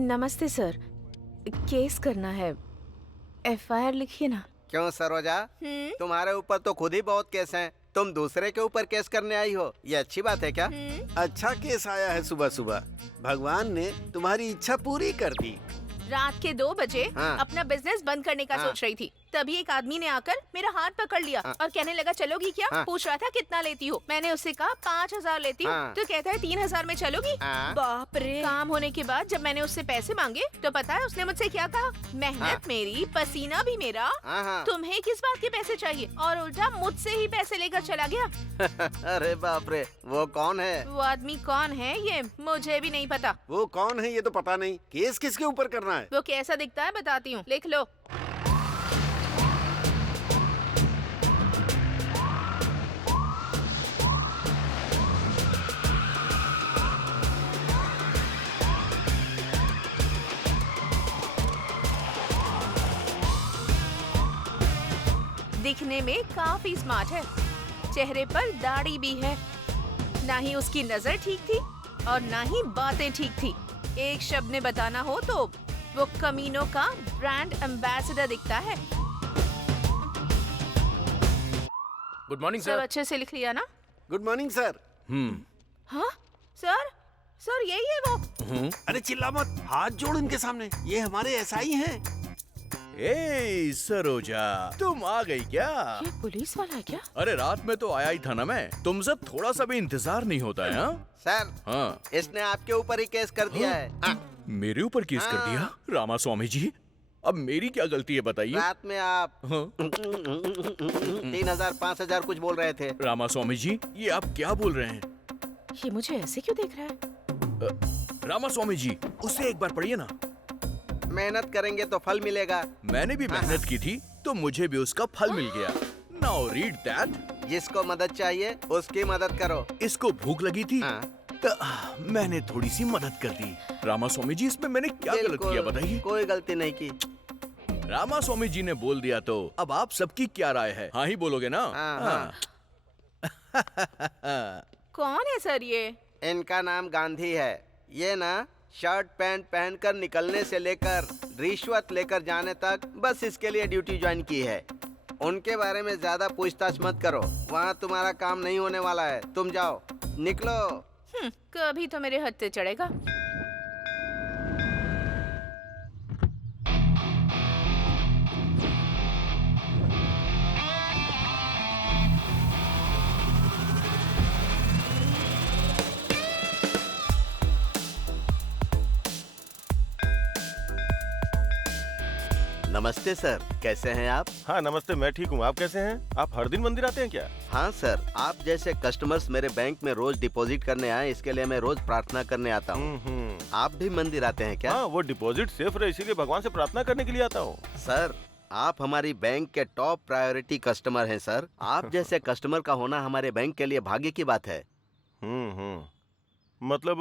नमस्ते sir, case करना है, एफआईआर लिखिए ना। क्यों सरोजा, तुम्हारे ऊपर तो खुद ही बहुत केस हैं। तुम दूसरे के ऊपर केस करने आई हो, ये अच्छी बात है क्या? अच्छा केस आया है सुबह सुबह। भगवान ने तुम्हारी इच्छा पूरी कर दी। रात के 2 बजे हाँ। अपना बिजनेस बंद करने का सोच रही थी, तभी एक आदमी ने आकर मेरा हाथ पकड़ लिया और कहने लगा चलोगी क्या? पूछ रहा था कितना लेती हो। मैंने उससे कहा 5,000 लेती हूँ। तो कहता है 3,000 में चलोगी? बाप रे। काम होने के बाद जब मैंने उससे पैसे मांगे तो पता है उसने मुझसे क्या कहा? मेहनत मेरी, पसीना भी मेरा, तुम्हें किस बात के पैसे चाहिए? और उल्टा मुझसे ही पैसे लेकर चला गया। अरे बाप रे, वो कौन है? वो आदमी कौन है ये मुझे भी नहीं पता। वो कौन है ये तो पता नहीं। केस किसके ऊपर करना है? वो कैसा दिखता है बताती हूँ, लिख लो। दिखने में काफी स्मार्ट है, चेहरे पर दाढ़ी भी है। ना ही उसकी नजर ठीक थी और ना ही बातें ठीक थी। एक शब्द में बताना हो तो वो कमीनों का ब्रांड एम्बेसडर दिखता है। गुड मॉर्निंग सब सर। अच्छे से लिख लिया ना? Good morning sir. हाँ सर, सर यही है वो। अरे चिल्ला मत, हाथ जोड़ इनके सामने। ये हमारे एसआई हैं। ए सरोजा, तुम आ गई क्या? ये पुलिस वाला है क्या? अरे रात में तो आया ही था ना मैं। तुमसे थोड़ा सा भी इंतजार नहीं होता है? सर, हाँ। इसने आपके ऊपर ही केस कर दिया है। मेरे ऊपर केस कर दिया? रामा स्वामी जी, अब मेरी क्या गलती है बताइए? रात में आप 3,000 5,000 कुछ बोल रहे थे। रामा स्वामी जी, ये आप क्या बोल रहे हैं? ये मुझे ऐसे क्यों देख रहा है? रामा स्वामी जी, उसे एक बार पढ़िए ना। मेहनत करेंगे तो फल मिलेगा। मैंने भी मेहनत की थी तो मुझे भी उसका फल मिल गया। Now read that. जिसको मदद चाहिए उसकी मदद करो। इसको भूख लगी थी तो मैंने थोड़ी सी मदद कर दी। रामा स्वामी जी, इसमें मैंने क्या गलत किया बताइए? कोई गलती नहीं की। रामा स्वामी जी ने बोल दिया तो अब आप सबकी क्या राय है? हाँ ही बोलोगे ना? कौन है सर ये? इनका नाम गांधी है। ये ना शर्ट पैंट पहनकर निकलने से लेकर रिश्वत लेकर जाने तक बस इसके लिए ड्यूटी ज्वाइन की है। उनके बारे में ज्यादा पूछताछ मत करो, वहाँ तुम्हारा काम नहीं होने वाला है। तुम जाओ, निकलो। कभी तो मेरे हत्थे चढ़ेगा। नमस्ते सर, कैसे हैं आप? हाँ नमस्ते, मैं ठीक हूँ। आप कैसे हैं? आप हर दिन मंदिर आते हैं क्या? हाँ सर, आप जैसे कस्टमर्स मेरे बैंक में रोज डिपॉजिट करने आए, इसके लिए मैं रोज प्रार्थना करने आता हूँ। आप भी मंदिर आते हैं क्या? हाँ, वो डिपॉजिट सेफ रहे इसीलिए भगवान से प्रार्थना करने के लिए आता हूँ। सर, आप हमारी बैंक के टॉप प्रायोरिटी कस्टमर हैं सर। आप जैसे कस्टमर का होना हमारे बैंक के लिए भाग्य की बात है। मतलब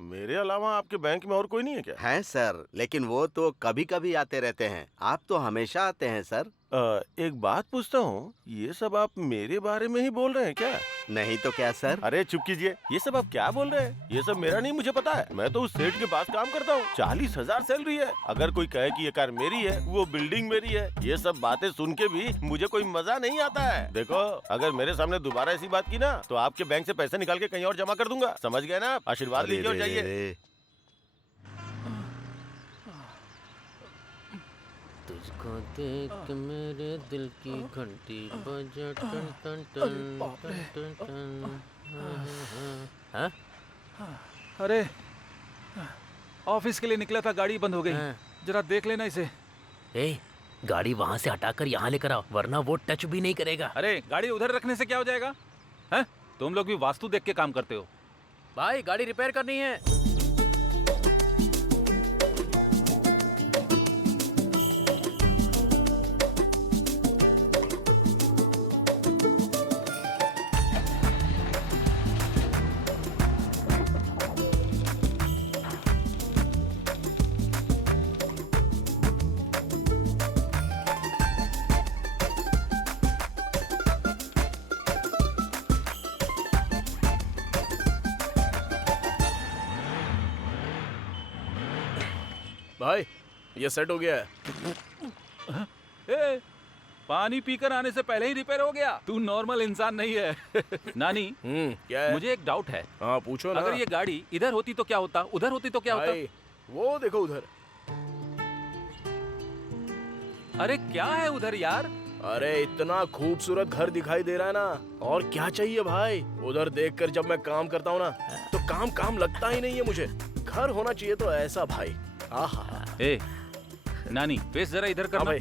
मेरे अलावा आपके बैंक में और कोई नहीं है क्या? हैं सर, लेकिन वो तो कभी कभी आते रहते हैं। आप तो हमेशा आते हैं सर। एक बात पूछता हूँ, ये सब आप मेरे बारे में ही बोल रहे हैं क्या? नहीं तो क्या सर? अरे चुप कीजिए, ये सब आप क्या बोल रहे हैं? ये सब मेरा नहीं, मुझे पता है। मैं तो उस सेठ के पास काम करता हूँ। 40,000 सैलरी है। अगर कोई कहे कि ये कार मेरी है, वो बिल्डिंग मेरी है, ये सब बातें सुन के भी मुझे कोई मजा नहीं आता है। देखो, अगर मेरे सामने दोबारा ऐसी बात की ना तो आपके बैंक से पैसे निकाल के कहीं और जमा कर दूंगा। समझ गए ना? आशीर्वाद लीजिए और जाइए। तुझको देख के मेरे दिल की घंटी बजा टन टन टन टन टन। हाँ? अरे ऑफिस के लिए निकला था, गाड़ी बंद हो गई। जरा देख लेना इसे। ए, गाड़ी वहाँ से हटाकर यहाँ लेकर आओ, वरना वो टच भी नहीं करेगा। अरे गाड़ी उधर रखने से क्या हो जाएगा? हैं? तुम लोग भी वास्तु देख के काम करते हो। भाई गाड़ी रिपेयर करनी है। भाई ये सेट हो गया है। ए, पानी पीकर आने से पहले ही रिपेयर हो गया। तू नॉर्मल इंसान नहीं है। नानी, क्या है? मुझे एक डाउट है। हाँ पूछो ना। अगर ये गाड़ी इधर होती तो क्या होता, उधर होती तो क्या होता? भाई, वो देखो उधर। अरे क्या है उधर यार? अरे इतना खूबसूरत घर दिखाई दे रहा है ना, और क्या चाहिए भाई। उधर देखकर जब मैं काम करता हूँ ना तो काम काम लगता ही नहीं है मुझे। घर होना चाहिए तो ऐसा भाई। आहा। ए, नानी फेस जरा इधर करना। भाई।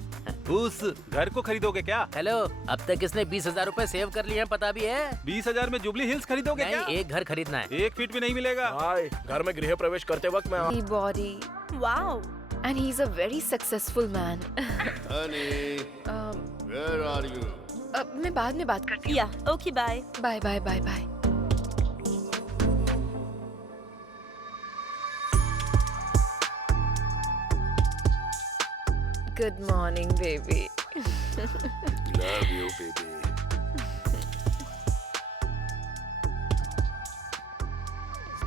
उस घर को खरीदोगे क्या? हेलो, अब तक इसने 20,000 रुपए सेव कर लिए हैं, पता भी है? 20,000 में जुबली हिल्स खरीदोगे क्या? नहीं, एक घर खरीदना है। 1 फीट भी नहीं मिलेगा। भाई घर में गृह प्रवेश करते वक्त मैं body wow, and he's a very successful man. Honey, where are you? मैं बाद में बात करती या ओके बाय। हूँ। Bye bye bye bye. Good morning, baby. Love you, baby.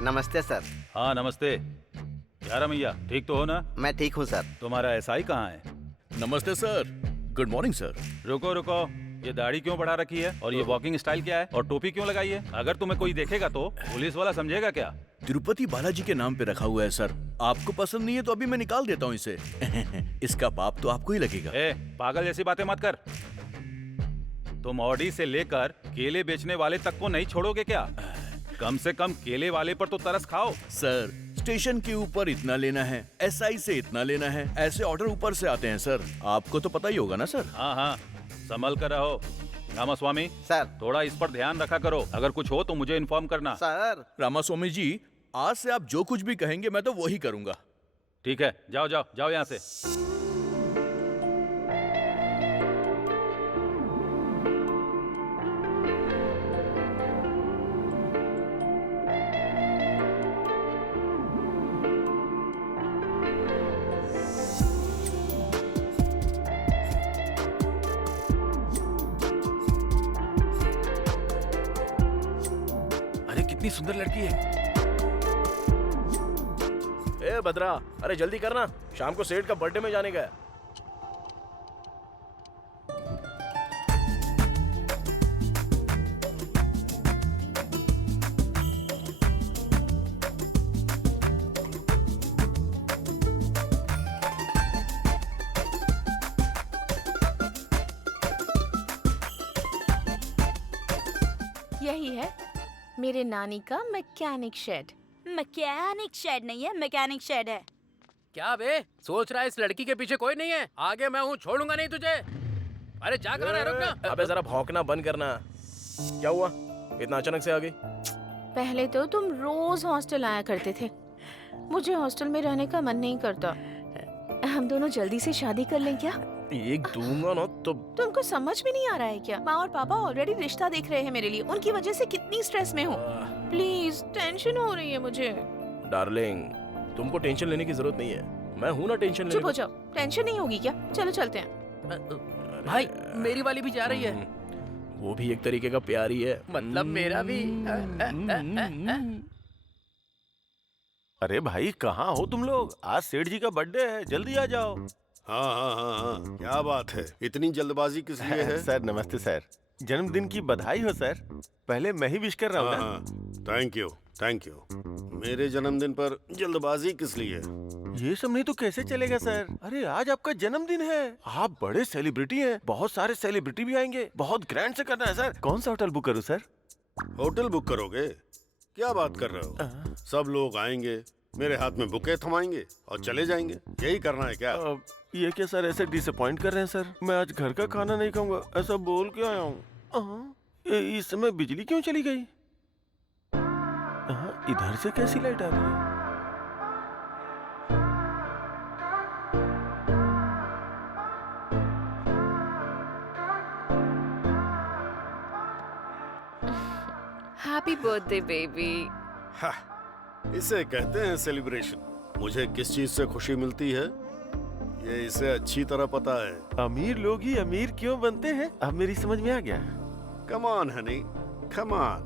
नमस्ते सर। हाँ नमस्ते। यार मैया ठीक तो हो ना? मैं ठीक हूँ सर। तुम्हारा एसआई कहाँ है? नमस्ते सर। Good morning sir. रुको रुको, ये दाढ़ी क्यों बढ़ा रखी है और ये वॉकिंग स्टाइल क्या है और टोपी क्यों लगाई है? अगर तुम्हें कोई देखेगा तो पुलिस वाला समझेगा क्या? तिरुपति बालाजी के नाम पे रखा हुआ है सर। आपको पसंद नहीं है तो अभी मैं निकाल देता हूँ इसे। इसका पाप तो आपको ही लगेगा। ए, पागल जैसी बातें मत कर। तुम ऑडी से लेकर केले बेचने वाले तक को नहीं छोड़ोगे क्या? कम से कम केले वाले पर तो तरस खाओ। सर, स्टेशन के ऊपर इतना लेना है, एसआई से इतना लेना है, ऐसे ऑर्डर ऊपर से आते हैं सर। आपको तो पता ही होगा ना सर। हाँ हाँ, संभल कर रहो। रामास्वामी सर। थोड़ा इस पर ध्यान रखा करो। अगर कुछ हो तो मुझे इन्फॉर्म करना। सर। रामास्वामी जी, आज से आप जो कुछ भी कहेंगे मैं तो वही करूंगा। ठीक है, जाओ जाओ जाओ यहाँ से। अरे कितनी सुंदर लड़की है। ए भद्रा, अरे जल्दी करना, शाम को सेठ का बर्थडे में जाने का है। यही है मेरे नानी का मैकेनिक शेड। मैकेनिक शेड नहीं है, मैकेनिक शेड है। क्या बे, सोच रहा है इस लड़की के पीछे कोई नहीं है? आगे मैं हूँ, छोड़ूंगा नहीं तुझे। अरे जा कर रहा है, रुक ना। अबे जरा भौंकना बंद करना। क्या हुआ, इतना अचानक से आ गई? पहले तो तुम रोज हॉस्टल आया करते थे। मुझे हॉस्टल में रहने का मन नहीं करता। हम दोनों जल्दी से शादी कर लें क्या? एक दूंगा ना तो। तुमको समझ में नहीं आ रहा है क्या? माँ और पापा ऑलरेडी रिश्ता देख रहे हैं मेरे लिए। उनकी वजह से कितनी स्ट्रेस में हूँ। प्लीज, टेंशन हो रही है मुझे। डार्लिंग, तुमको टेंशन लेने की जरूरत नहीं है, मैं हूँ ना टेंशन लेने चुप हो को। जाओ, टेंशन नहीं होगी क्या? चलो चलते हैं। भाई मेरी वाली भी जा रही है। वो भी एक तरीके का प्यार ही है। मतलब मेरा भी। अरे भाई कहाँ हो तुम लोग? आज सेठ जी का बर्थडे है, जल्दी आ जाओ। हाँ हाँ हाँ हाँ, क्या बात है, इतनी जल्दबाजी किस लिए है? सर नमस्ते सर, जन्मदिन की बधाई हो सर। पहले मैं ही विश कर रहा हूँ ना। हाँ, थैंक यू थैंक यू। मेरे जन्मदिन पर जल्दबाजी किस लिए? ये सब नहीं तो कैसे चलेगा सर? अरे आज आपका जन्मदिन है, आप बड़े सेलिब्रिटी हैं, बहुत सारे सेलिब्रिटी भी आएंगे, बहुत ग्रैंड से करना है सर। कौन सा होटल बुक करूँ सर? होटल बुक करोगे? क्या बात कर रहे हो? सब लोग आएंगे, मेरे हाथ में बुके थमाएंगे और चले जाएंगे, यही करना है क्या? ये क्या सर, ऐसे डिसअपॉइंट कर रहे हैं सर? मैं आज घर का खाना नहीं खाऊंगा, ऐसा बोल के आया हूँ। इस समय बिजली क्यों चली गई? इधर से कैसी लाइट आ रही है? Happy birthday baby. इसे कहते हैं सेलिब्रेशन। मुझे किस चीज से खुशी मिलती है ये इसे अच्छी तरह पता है। अमीर लोग ही अमीर क्यों बनते हैं, अब मेरी समझ में आ गया। Come on honey, come on.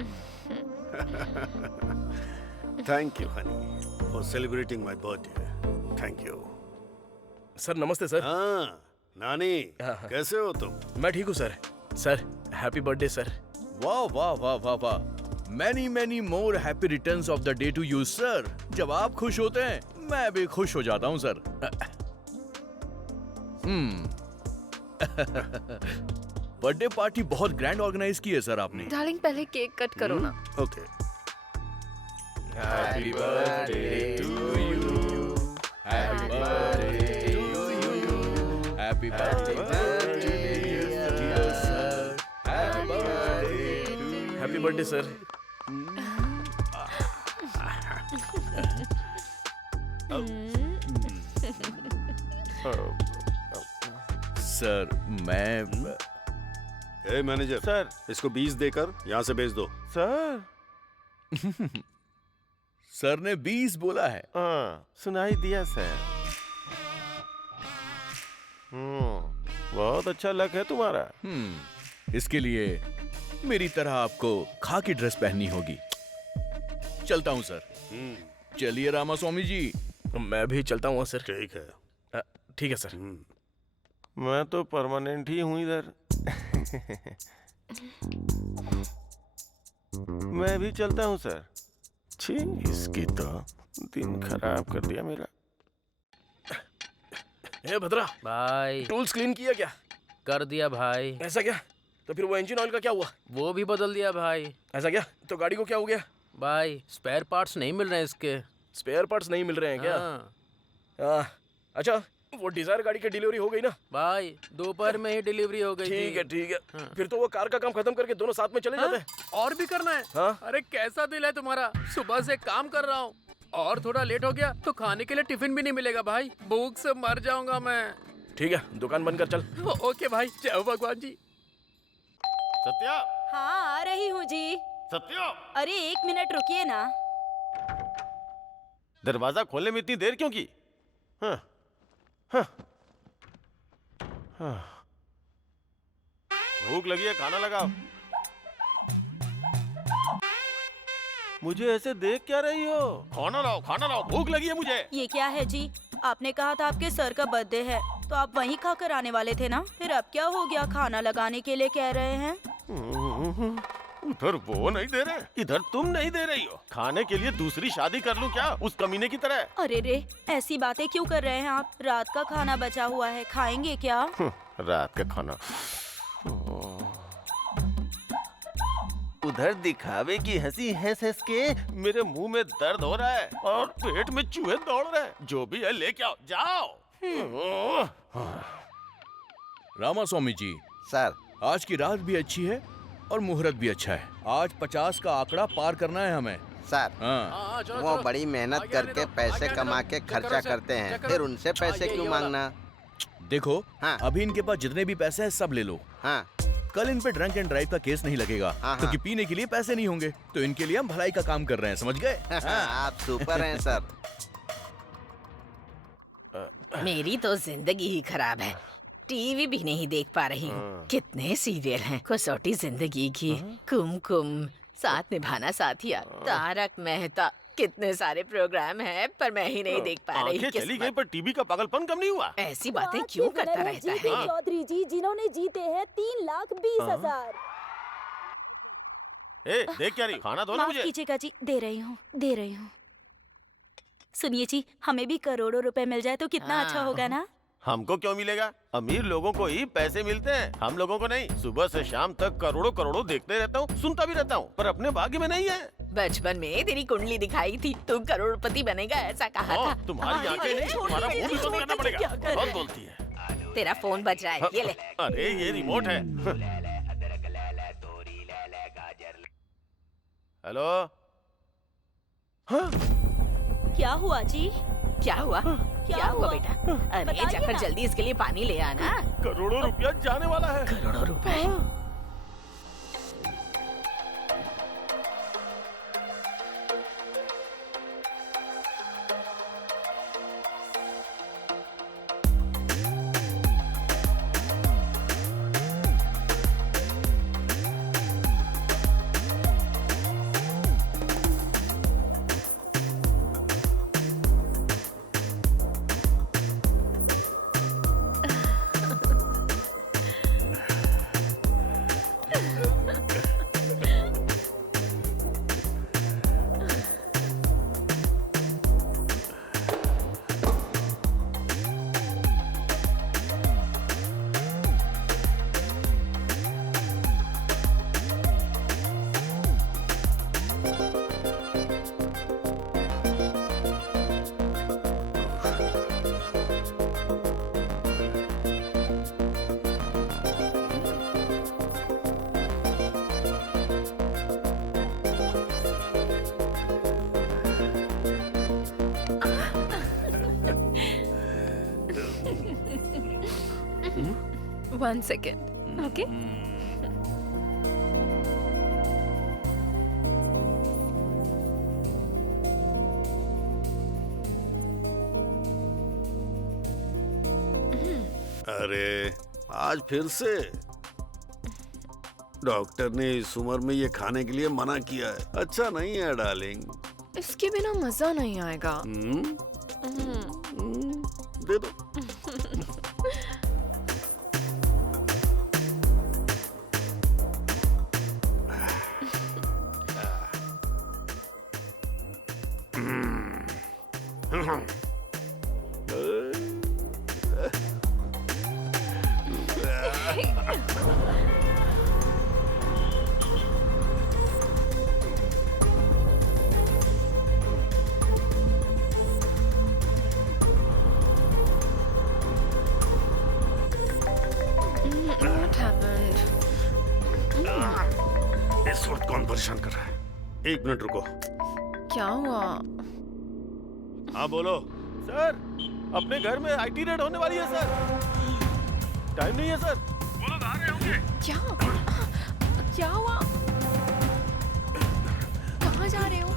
Thank you honey for celebrating my birthday. Thank you. Sir नमस्ते सर। हाँ नानी, कैसे हो तुम? मैं ठीक हूँ sir. Sir happy birthday sir. वाह वाह वाह वाह वाह, many more happy returns of the day to you sir. जब आप खुश होते हैं मैं भी खुश हो जाता हूँ सर। बर्थडे पार्टी बहुत ग्रैंड ऑर्गेनाइज की है सर आपने। डार्लिंग पहले केक कट करो ना। Okay. Happy birthday to you, happy birthday to you, happy birthday dear sir, happy birthday, happy birthday sir. Sir मैं ए मैनेजर सर, इसको 20 देकर यहाँ से भेज दो। सर। सर ने 20 बोला है। हाँ, सुनाई दिया सर। बहुत अच्छा लक है तुम्हारा। इसके लिए मेरी तरह आपको खाकी ड्रेस पहननी होगी। चलता हूँ सर। चलिए रामास्वामी जी। मैं भी चलता हूँ सर। ठीक है। ठीक है सर। मैं तो परमानेंट ही हूँ इधर। मैं भी चलता हूँ सर। छी, इसकी तो दिन खराब कर दिया मेरा। ए भद्रा भाई टूल्स क्लीन किया क्या? कर दिया भाई। ऐसा क्या? तो फिर वो इंजन ऑयल का क्या हुआ? वो भी बदल दिया भाई। ऐसा क्या? तो गाड़ी को क्या हो गया? भाई स्पेयर पार्ट्स नहीं मिल रहे हैं इसके। स्पेयर पार्ट्स नहीं मिल रहे हैं क्या? हाँ। अच्छा वो डिजायर गाड़ी की डिलीवरी हो गई ना? भाई दोपहर में ही डिलीवरी हो गई। ठीक है ठीक है। फिर तो वो कार का काम खत्म करके दोनों साथ में चले जाते हैं। और भी करना है? हाँ? अरे कैसा दिल है तुम्हारा। सुबह से काम कर रहा हूँ और थोड़ा लेट हो गया तो खाने के लिए टिफिन भी नहीं मिलेगा भाई। भूख से मर जाऊंगा मैं। ठीक है दुकान बंद कर चल। ओके भाई, जय हो भगवान जी। सत्या, हाँ आ रही हूँ जी। सत्या, अरे 1 मिनट रुकिए ना। दरवाजा खोलने में इतनी देर क्यों की? हाँ, हाँ, हाँ। भूख लगी है, खाना लगाओ। मुझे ऐसे देख क्या रही हो? खाना लाओ, भूख लगी है मुझे। ये क्या है जी? आपने कहा था आपके सर का बर्थडे है तो आप वहीं खाकर आने वाले थे ना। फिर अब क्या हो गया? खाना लगाने के लिए कह रहे हैं। उधर वो नहीं दे रहे, इधर तुम नहीं दे रही हो। खाने के लिए दूसरी शादी कर लूं क्या उस कमीने की तरह? अरे रे, ऐसी बातें क्यों कर रहे हैं आप? रात का खाना बचा हुआ है, खाएंगे क्या? रात का खाना। उधर दिखावे की हंसी हंस हंस के मेरे मुंह में दर्द हो रहा है और पेट में चूहे दौड़ रहे हैं। जो भी है लेके आओ, जाओ। रामास्वामी जी, सर आज की रात भी अच्छी है और मुहूर्त भी अच्छा है। आज 50 का आंकड़ा पार करना है हमें। सर हाँ। वो बड़ी मेहनत करके पैसे कमा के खर्चा करते हैं, फिर उनसे पैसे क्यों मांगना? देखो हाँ। अभी इनके पास जितने भी पैसे हैं सब ले लो। हाँ कल इन पे ड्रंक एंड ड्राइव का केस नहीं लगेगा हाँ। क्योंकि पीने के लिए पैसे नहीं होंगे। तो इनके लिए हम भलाई का काम कर रहे हैं, समझ गए? आप सुपर हैं सर। मेरी तो जिंदगी ही खराब है। टीवी भी नहीं देख पा रही हूँ। कितने सीरियल हैं। कसौटी जिंदगी की, कुमकुम, साथ निभाना साथिया, तारक मेहता, कितने सारे प्रोग्राम हैं पर मैं ही नहीं देख पा रही। आंखें चली गई पर टीवी का पागलपन कम नहीं हुआ। ऐसी बातें क्यों करता रहता है? चौधरी जी जिन्होंने जीते हैं 3,20,000। ए, देख क्या रही? खाना दो ना माफ मुझे। कीजिएगा जी, दे रही हूँ। सुनिए जी, हमें भी करोड़ों रुपए मिल जाए तो कितना अच्छा होगा ना? हमको क्यों मिलेगा? अमीर लोगों को ही पैसे मिलते हैं, हम लोगों को नहीं। सुबह से शाम तक करोड़ों देखते रहता हूँ, सुनता भी रहता हूँ, पर अपने भाग्य में नहीं है। बचपन में तेरी कुंडली दिखाई थी, तू करोड़पति बनेगा ऐसा कहा था। तुम्हारी आंखें नहीं, तुम्हारा मुंह भी बंद करना पड़ेगा। बहुत बोलती है। तेरा फोन बज रहा है, ये ले। अरे ये रिमोट है। हेलो। हाँ? क्या हुआ जी? क्या हुआ? क्या हुआ बेटा? अरे बताइए जाकर ना। जल्दी इसके लिए पानी ले आना। करोड़ों रुपया जाने वाला है। करोड़ों रुपए? 1 second. Okay. अरे आज फिर से डॉक्टर ने इस उम्र में ये खाने के लिए मना किया है। अच्छा नहीं है डार्लिंग। इसके बिना मजा नहीं आएगा। दे दो। What happened? इस वक्त कौन परेशान कर रहा है? 1 मिनट रुको। क्या हुआ? हाँ बोलो। सर अपने घर में आईटी रेड होने वाली है सर। टाइम नहीं है सर। वो लोग आ रहे होंगे। क्या हुआ? कहाँ जा रहे हो?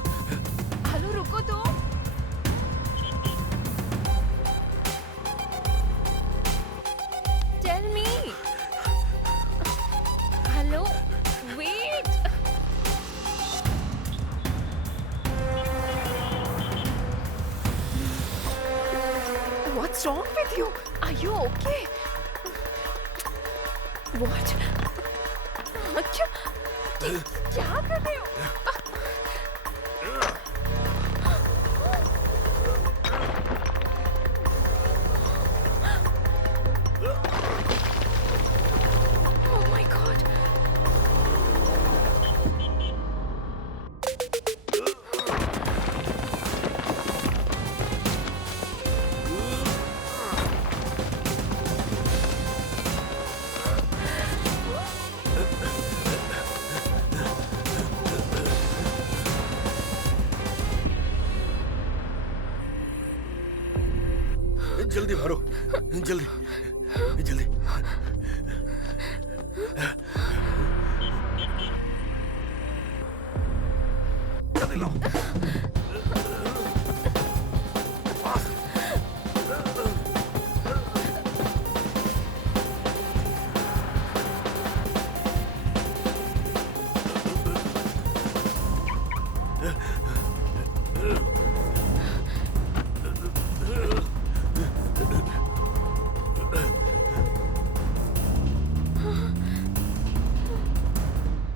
हेलो रुको तो। Tell me. Hello wait. What's wrong with you? Are you okay? What? क्या कर रहे हो? Oh my God! जल्दी भरो, जल्दी जल्दी। जल्दी लाओ।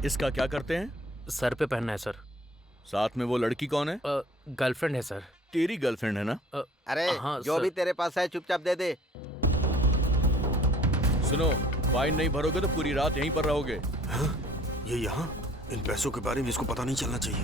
इसका क्या करते हैं? सर पे पहनना है सर। साथ में वो लड़की कौन है? गर्लफ्रेंड है सर। तेरी गर्लफ्रेंड है ना? अरे हाँ, जो सर। भी तेरे पास है चुपचाप दे दे। सुनो, फाइन नहीं भरोगे तो पूरी रात यहीं पर रहोगे। हाँ? ये यहाँ? इन पैसों के बारे में इसको पता नहीं चलना चाहिए।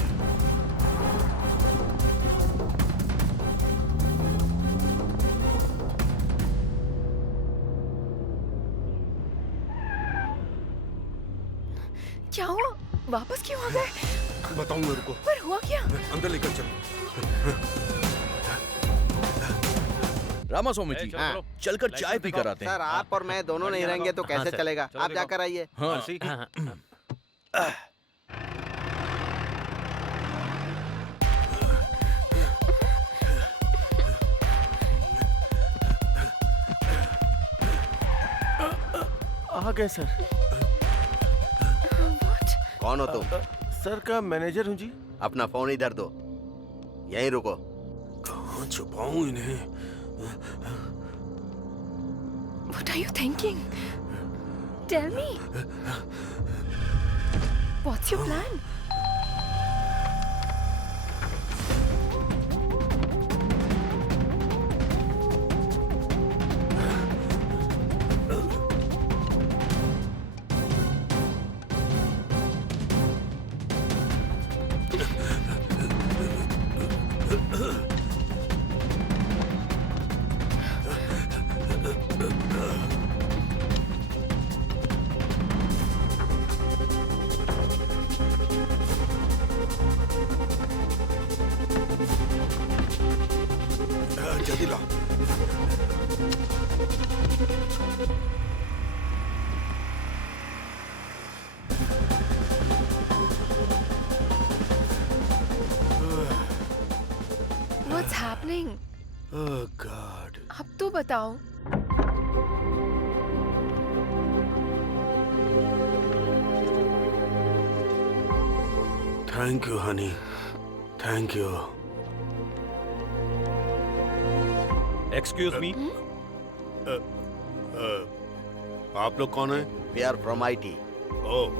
क्या हुआ? वापस क्यों आ गए? बताऊंगा, रुको। पर हुआ क्या? अंदर लेकर चलो। रामास्वामी जी, चलो, चलकर चाय पी कर आते हैं। सर आप और मैं दोनों नहीं रहेंगे तो कैसे सर। चलेगा? चलो आप जाकर आइए। हाँ। आ गए सर। कौन हो तुम? सर का मैनेजर हूँ जी। अपना फोन इधर दो, यहीं रुको। कहाँ छुपाऊं इन्हें? What are you thinking? Tell me. What's your plan? जल्दी लाओ। हैपनिंग? Oh god. अब तो बताओ। Thank you honey, thank you. Excuse me. आप लोग कौन हैं? We are from IT। Oh,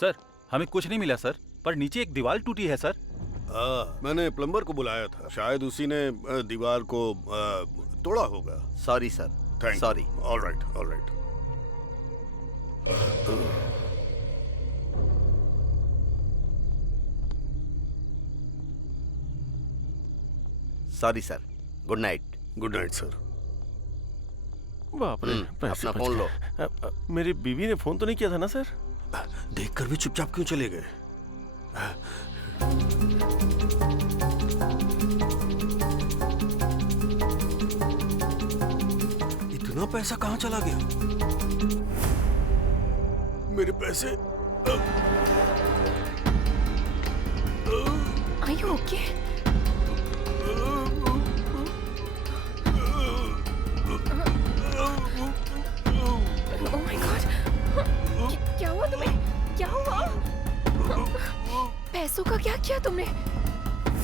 sir हमें कुछ नहीं मिला सर, पर नीचे एक दीवार टूटी है सर। मैंने प्लम्बर को बुलाया था, शायद उसी ने दीवार को तोड़ा होगा। Sorry sir, thank sorry. All right, all right. Sorry sir, good night. Good night sir. बाप रे, पैसे अपना बच फोन गए। लो। मेरी बीवी ने फोन तो नहीं किया था ना सर? देखकर भी चुपचाप क्यों चले गए? इतना पैसा कहाँ चला गया? मेरे पैसे। Are you okay? Oh my God! क्या हुआ तुम्हें? क्या हुआ? पैसों का क्या किया तुमने?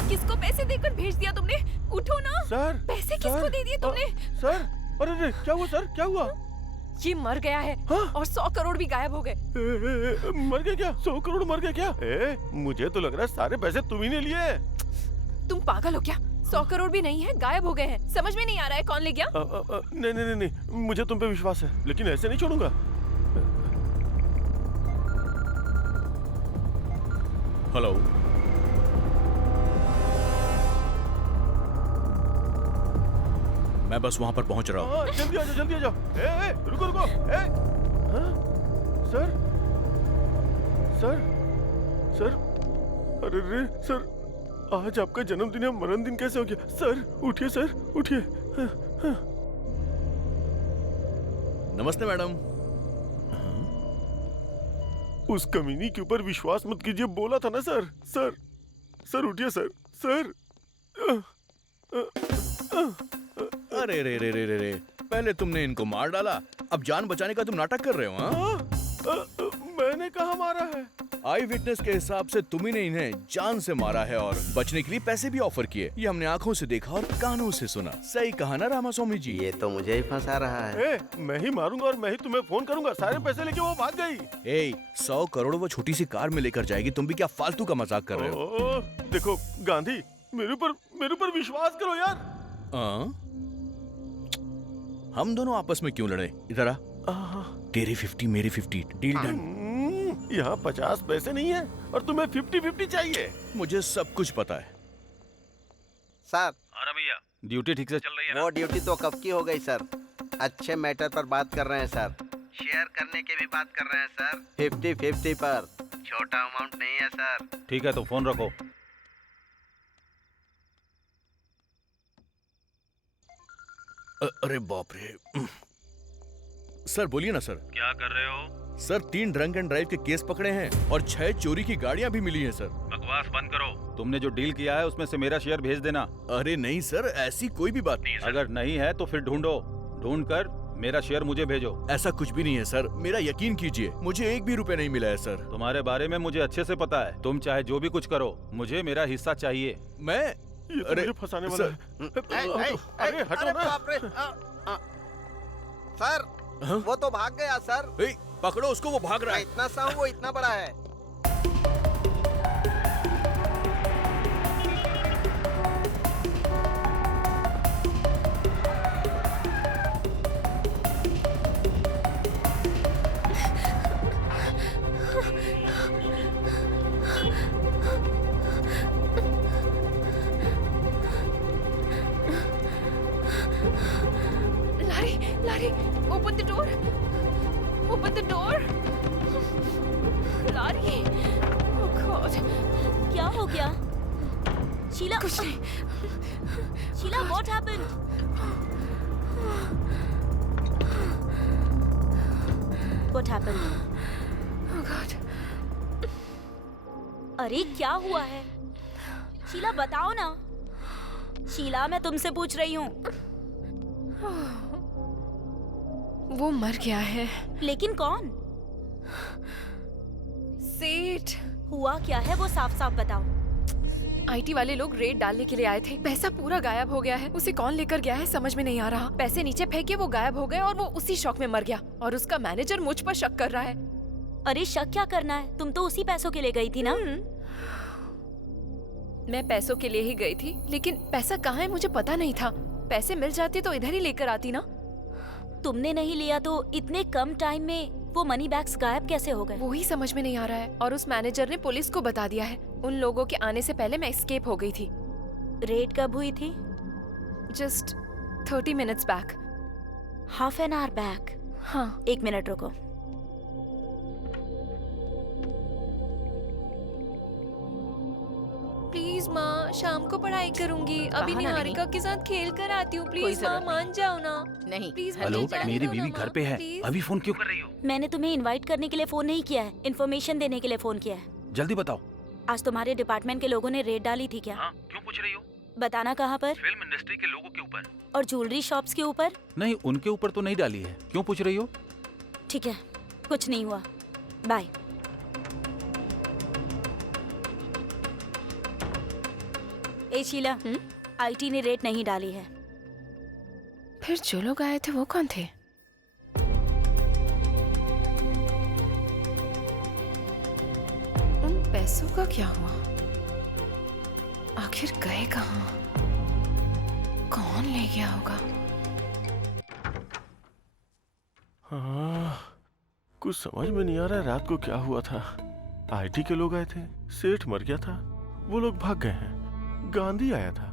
किसको पैसे देकर भेज दिया तुमने? उठो ना। सर, पैसे किसको दे दिए तुमने? सर, अरे क्या हुआ सर, क्या हुआ? ये मर गया है। और 100 करोड़ भी गायब हो गए। मर गया क्या? 100 करोड़ मर गया क्या? मुझे तो लग रहा है सारे पैसे तुम ही ने लिए। तुम पागल हो क्या? 100 करोड़ भी नहीं है, गायब हो गए हैं। समझ में नहीं आ रहा है कौन ले गया? नहीं नहीं नहीं, मुझे तुम पे विश्वास है, लेकिन ऐसे नहीं छोड़ूंगा। हेलो, मैं बस वहां पर पहुंच रहा हूँ। जल्दी आ जाओ, जल्दी आ जाओ। रुको रुको। सर, सर, सर, अरे रे सर, आज आपका जन्मदिन है, मरण दिन कैसे हो गया? सर उठिए, सर उठिए। नमस्ते मैडम। उस कमीनी के ऊपर विश्वास मत कीजिए, बोला था ना सर। सर, सर उठिए सर, सर। अरे रे रे रे रे रे, पहले तुमने इनको मार डाला, अब जान बचाने का तुम नाटक कर रहे हो? हाँ? मैंने कहा मारा है? आई विटनेस के हिसाब से तुम्ही ने इन्हें जान से मारा है और बचने के लिए पैसे भी ऑफर किए। ये हमने आंखों से देखा और कानों से सुना। सही कहा ना रामास्वामी जी? ये तो मुझे ही फंसा रहा है। मैं ही मारूंगा और मैं ही तुम्हें फोन करूंगा। सारे पैसे लेके वो भाग गई। 100 करोड़ वो छोटी सी कार में लेकर जाएगी, तुम भी क्या फालतू का मजाक कर रहे हो? देखो गांधी, मेरे ऊपर विश्वास करो यार। हम दोनों आपस में क्यों लड़े? इधर आ। तेरे 50 मेरे 50, डील डन। यहाँ 50 पैसे नहीं है और तुम्हें 50-50 चाहिए। मुझे सब कुछ पता है सर। हाँ भैया, ड्यूटी ठीक से चल रही है ना? वो ड्यूटी तो कब की हो गई सर। अच्छे मैटर पर बात कर रहे हैं सर। शेयर करने की भी बात कर रहे हैं सर। 50-50 पर, छोटा अमाउंट नहीं है सर। ठीक है तो फोन रखो। अरे बाप रे। सर बोलिए ना सर। क्या कर रहे हो? सर 3 ड्रंक एंड ड्राइव के केस पकड़े हैं और 6 चोरी की गाड़ियां भी मिली हैं सर। बकवास बंद करो। तुमने जो डील किया है उसमें से मेरा शेयर भेज देना। अरे नहीं सर, ऐसी कोई भी बात नहीं है सर। अगर नहीं है तो फिर ढूंढो, ढूंढ कर मेरा शेयर मुझे भेजो। ऐसा कुछ भी नहीं है सर, मेरा यकीन कीजिए, मुझे 1 भी रुपए नहीं मिला है सर। तुम्हारे बारे में मुझे अच्छे से पता है। तुम चाहे जो भी कुछ करो, मुझे मेरा हिस्सा चाहिए। मैं अरे फंसाने वाला है। अरे हटो ना। सर वो तो भाग गया सर। पकड़ो उसको, वो भाग रहा है। इतना सा हूँ, वो इतना बड़ा है। Larry, open the door. Open the door. Larry. Oh God. क्या हो गया? शीला. कुछ नहीं. Sheila, what happened? What happened? Oh God. अरे क्या हुआ है? शीला बताओ ना। शीला मैं तुमसे पूछ रही हूँ। वो मर गया है। लेकिन कौन? सेठ। हुआ क्या है वो साफ साफ बताओ। आईटी वाले लोग रेड डालने के लिए आए थे। पैसा पूरा गायब हो गया है। उसे कौन लेकर गया है समझ में नहीं आ रहा। पैसे नीचे फेंके, वो गायब हो गए और वो उसी शौक में मर गया। और उसका मैनेजर मुझ पर शक कर रहा है। अरे शक क्या करना है, तुम तो उसी पैसों के लिए गई थी ना। मैं पैसों के लिए ही गई थी, लेकिन पैसा कहाँ है मुझे पता नहीं था। पैसे मिल जाते तो इधर ही लेकर आती ना। तुमने नहीं लिया तो इतने कम टाइम में वो मनी बैग्स गायब कैसे हो गए? वो ही समझ में नहीं आ रहा है। और उस मैनेजर ने पुलिस को बता दिया है। उन लोगों के आने से पहले मैं एस्केप हो गई थी। रेड कब हुई थी? Just 30 minutes back. Half an hour back? हाँ। 1 मिनट रुको। प्लीज माँ, शाम को पढ़ाई करूंगी। अभी निहारिका के साथ खेल कर आती हूँ। प्लीज माँ, मान जाओ ना। नहीं प्लीज। हेलो, मेरी बीवी घर पे है। अभी फोन क्यों कर रही हो? मैंने तुम्हें इनवाइट करने के लिए फोन नहीं किया है, इन्फॉर्मेशन देने के लिए फोन किया है। जल्दी बताओ। आज तुम्हारे डिपार्टमेंट के लोगों ने रेड डाली थी क्या? हाँ, क्यों पूछ रही हो? बताना कहाँ पर? फिल्म इंडस्ट्री के लोगों के ऊपर। और ज्वेलरी शॉप्स के ऊपर? नहीं, उनके ऊपर तो नहीं डाली है। क्यों पूछ रही हो? ठीक है, कुछ नहीं हुआ। बाय। ए शीला, आईटी ने रेड नहीं डाली है। फिर जो लोग आए थे वो कौन थे? उन पैसों का क्या हुआ? आखिर गए कहाँ? कौन ले गया होगा? हाँ, कुछ समझ में नहीं आ रहा है रात को क्या हुआ था। आईटी के लोग आए थे, सेठ मर गया था, वो लोग भाग गए हैं। गांधी आया था,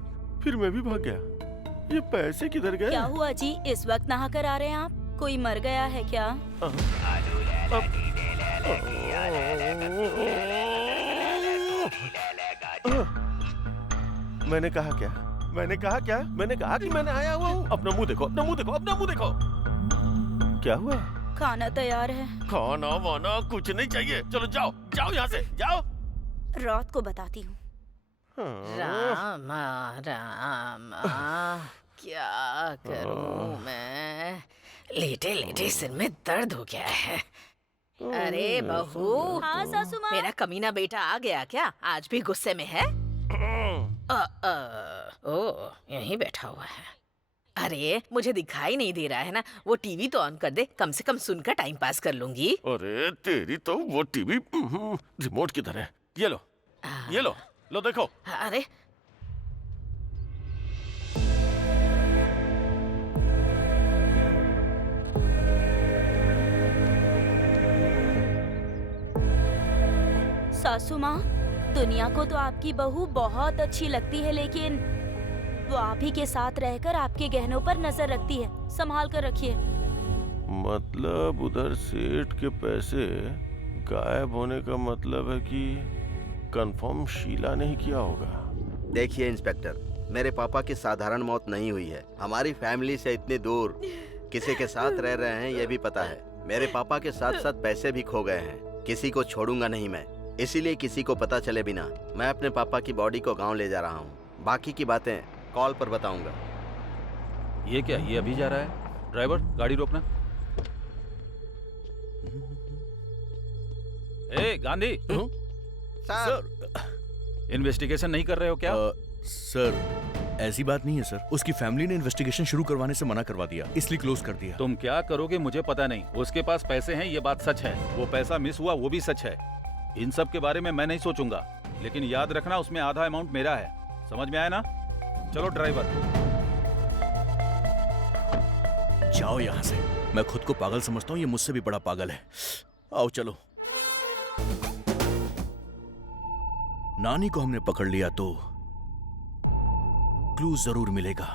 फिर मैं भी भाग गया। ये पैसे किधर गए? क्या हुआ जी, इस वक्त नहा कर आ रहे हैं आप? कोई मर गया है क्या? मैंने कहा क्या? मैंने कहा क्या? मैंने कहा कि मैंने आया हुआ हूँ। अपना मुंह देखो, अपना मुंह देखो, अपना मुंह देखो। क्या हुआ? खाना तैयार है। खाना वाना कुछ नहीं चाहिए। चलो जाओ, जाओ यहाँ से, जाओ। रात को बताती हूँ। रामा रामा, क्या करूं मैं? लेटे लेटे सिर में दर्द हो गया है। अरे बहू। हाँ सासू माँ। मेरा कमीना बेटा आ गया क्या? आज भी गुस्से में है? ओ, यहीं बैठा हुआ है। अरे मुझे दिखाई नहीं दे रहा है ना। वो टीवी तो ऑन कर दे, कम से कम सुनकर टाइम पास कर लूंगी। अरे तेरी तो वो टीवी रिमोट किधर है? ये लो, ये लो, लो देखो। अरे सासू माँ, दुनिया को तो आपकी बहू बहुत अच्छी लगती है, लेकिन वो आप ही के साथ रहकर आपके गहनों पर नजर रखती है। संभाल कर रखिए। मतलब उधर सेठ के पैसे गायब होने का मतलब है कि कंफर्म शीला ने ही किया होगा। देखिए इंस्पेक्टर, मेरे पापा की साधारण मौत नहीं हुई है। हमारी फैमिली से इतने दूर किसी के साथ रह रहे हैं ये भी पता है। मेरे पापा के साथ साथ पैसे भी खो गए हैं। किसी को छोड़ूंगा नहीं मैं, इसीलिए किसी को पता चले बिना मैं अपने पापा की बॉडी को गांव ले जा रहा हूँ। बाकी की बातें कॉल पर बताऊंगा। ये क्या, ये अभी जा रहा है? ड्राइवर, गाड़ी रोकना। ए गांधी, सर, इन्वेस्टिगेशन नहीं कर रहे हो क्या? सर, ऐसी बात नहीं है सर। उसकी फैमिली ने इन्वेस्टिगेशन शुरू करवाने से मना करवा दिया, इसलिए क्लोज कर दिया। तुम क्या करोगे मुझे पता नहीं। उसके पास पैसे हैं, ये बात सच है। वो पैसा मिस हुआ, वो भी सच है। इन सब के बारे में मैं नहीं सोचूंगा, लेकिन याद रखना उसमें आधा अमाउंट मेरा है। समझ में आया ना? चलो ड्राइवर। जाओ यहाँ से। मैं खुद को पागल समझता हूँ, ये मुझसे भी बड़ा पागल है। आओ चलो। नानी को हमने पकड़ लिया तो क्लू जरूर मिलेगा।